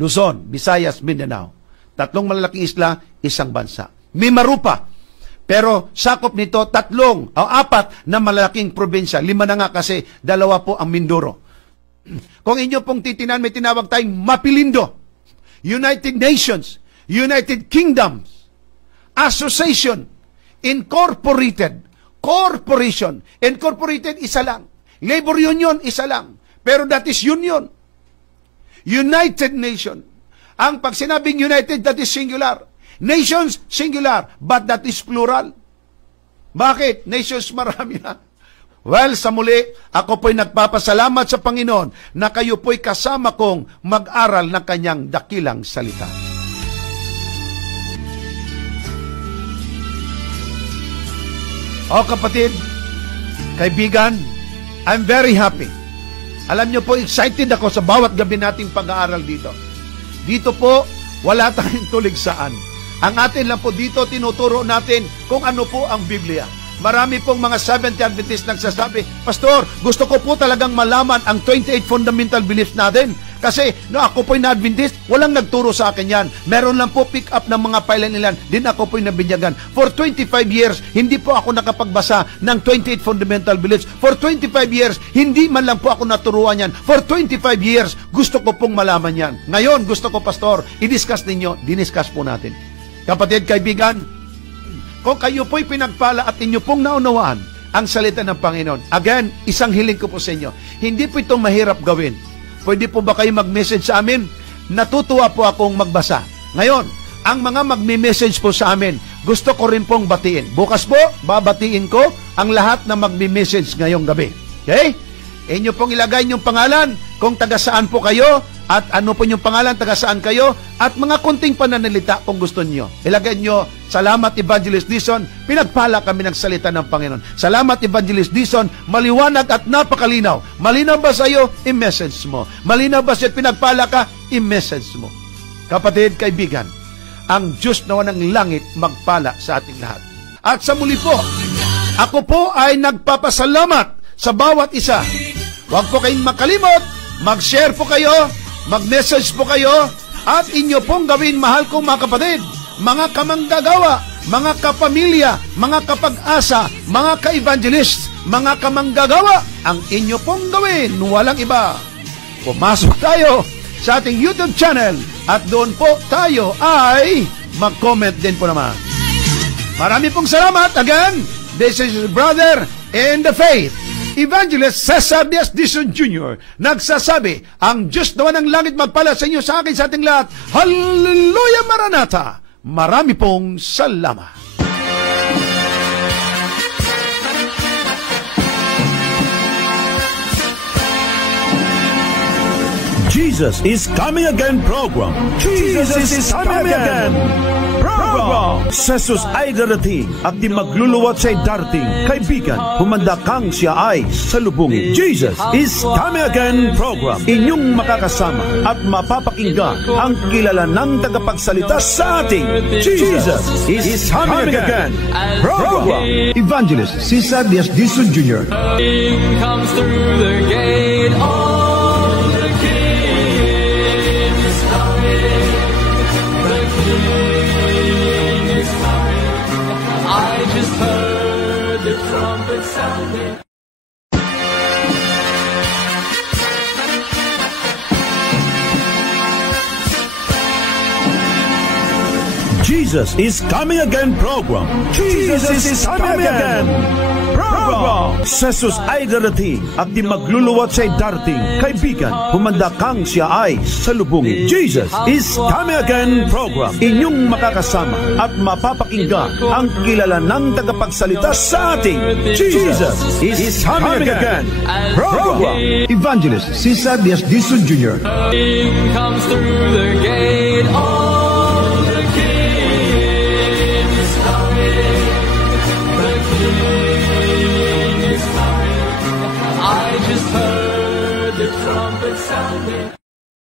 Luzon, Visayas, Mindanao. 3 malalaking isla, isang bansa. May Marupa. Pero sakop nito 4 o 4 na malalaking probinsya. 5 na nga kasi 2 po ang Mindoro. Kung inyo pong titinan, may tinawag tayong Mapilindo, United Nations, United Kingdoms, Association, Incorporated, Corporation. Incorporated, isa lang. Labor Union, isa lang. Pero that is union. United Nation. Ang pag sinabing united, that is singular. Nations, singular. But that is plural. Bakit? Nations, marami na. Well, sa muli, ako po'y nagpapasalamat sa Panginoon na kayo po'y kasama kong mag-aral ng kanyang dakilang salita. O kapatid, kaibigan, I'm very happy. Alam niyo po, excited ako sa bawat gabi nating pag-aaral dito. Dito po, wala tayong tuligsaan. Ang atin lang po dito, tinuturo natin kung ano po ang Biblia. Marami pong mga Seventh-day Adventist nagsasabi, Pastor, gusto ko po talagang malaman ang 28 fundamental beliefs natin. Kasi ako po'y na-Adventist, walang nagturo sa akin yan. Meron lang po pick up ng mga pailan ilan, din ako po'y nabinyagan. For 25 years, hindi po ako nakapagbasa ng 28 fundamental beliefs. For 25 years, hindi man lang po ako naturuan yan. For 25 years, gusto ko pong malaman yan. Ngayon, gusto ko, Pastor, i-discuss ninyo, diniscuss po natin. Kapatid, kaibigan, kung kayo po'y pinagpala at inyo pong naunawaan ang salita ng Panginoon. Again, isang hiling ko po sa inyo. Hindi po itong mahirap gawin. Pwede po ba kayo mag-message sa amin? Natutuwa po akong magbasa. Ngayon, ang mga magme-message po sa amin, gusto ko rin pong batiin. Bukas po, babatiin ko ang lahat na magme-message ngayong gabi. Okay? Inyo pong ilagay inyong pangalan, kung taga saan po kayo, at ano po yung pangalan, taga saan kayo, at mga kunting pananalita kung gusto niyo. Ilagay nyo, salamat Evangelist Dison, pinagpala kami ng salita ng Panginoon. Salamat Evangelist Dison, maliwanag at napakalinaw. Malinaw ba sa iyo? I-message mo. Malinaw ba sa iyo? Pinagpala ka? I-message mo. Kapatid, kaibigan, ang Diyos na ng langit magpala sa ating lahat. At sa muli po, ako po ay nagpapasalamat sa bawat isa. Huwag po kayong makalimot, mag-share po kayo, mag-message po kayo, at inyo pong gawin, mahal kong mga kapatid, mga kamanggagawa, mga kapamilya, mga kapag-asa, mga ka-evangelist, mga kamanggagawa, ang inyo pong gawin, walang iba. Pumasok tayo sa ating YouTube channel at doon po tayo ay mag-comment din po naman. Marami pong salamat. Again, this is your brother in the faith, Evangelist Cesar Diaz Dizon Jr. Nagsasabi, ang Diyos nawa ng langit magpala sa inyo, sa akin, sa ating lahat. Hallelujah, Maranatha! Marami pong salamat. Jesus is Coming Again program. Jesus is Coming Again program. Sa Jesus ay darating at di magluluwat siya'y darating. Kaibigan, humanda kang siya ay salubungin. Jesus is Coming Again program. Inyong makakasama at mapapakinggan ang kilalanang tagapagsalita sa ating Jesus is Coming Again program. Evangelist Cesar Diaz Dizon Jr. King comes through the gate. All the King is coming. The King is coming. I just heard the trumpet sounding. Jesus is Coming Again program. Jesus is Coming Again program. Si Jesus ay darating at di magluluwat siya'y darating. Kaibigan, humanda kang siya ay salubungin. Jesus is Coming Again program. Inyong makakasama at mapapakinggan ang kilala ng tagapagsalita sa ating Jesus is Coming Again program. Evangelist Cesar Diaz Dizon Jr. King comes through the gate. Oh, the King is coming. The King is coming. I just heard the trumpet sounding.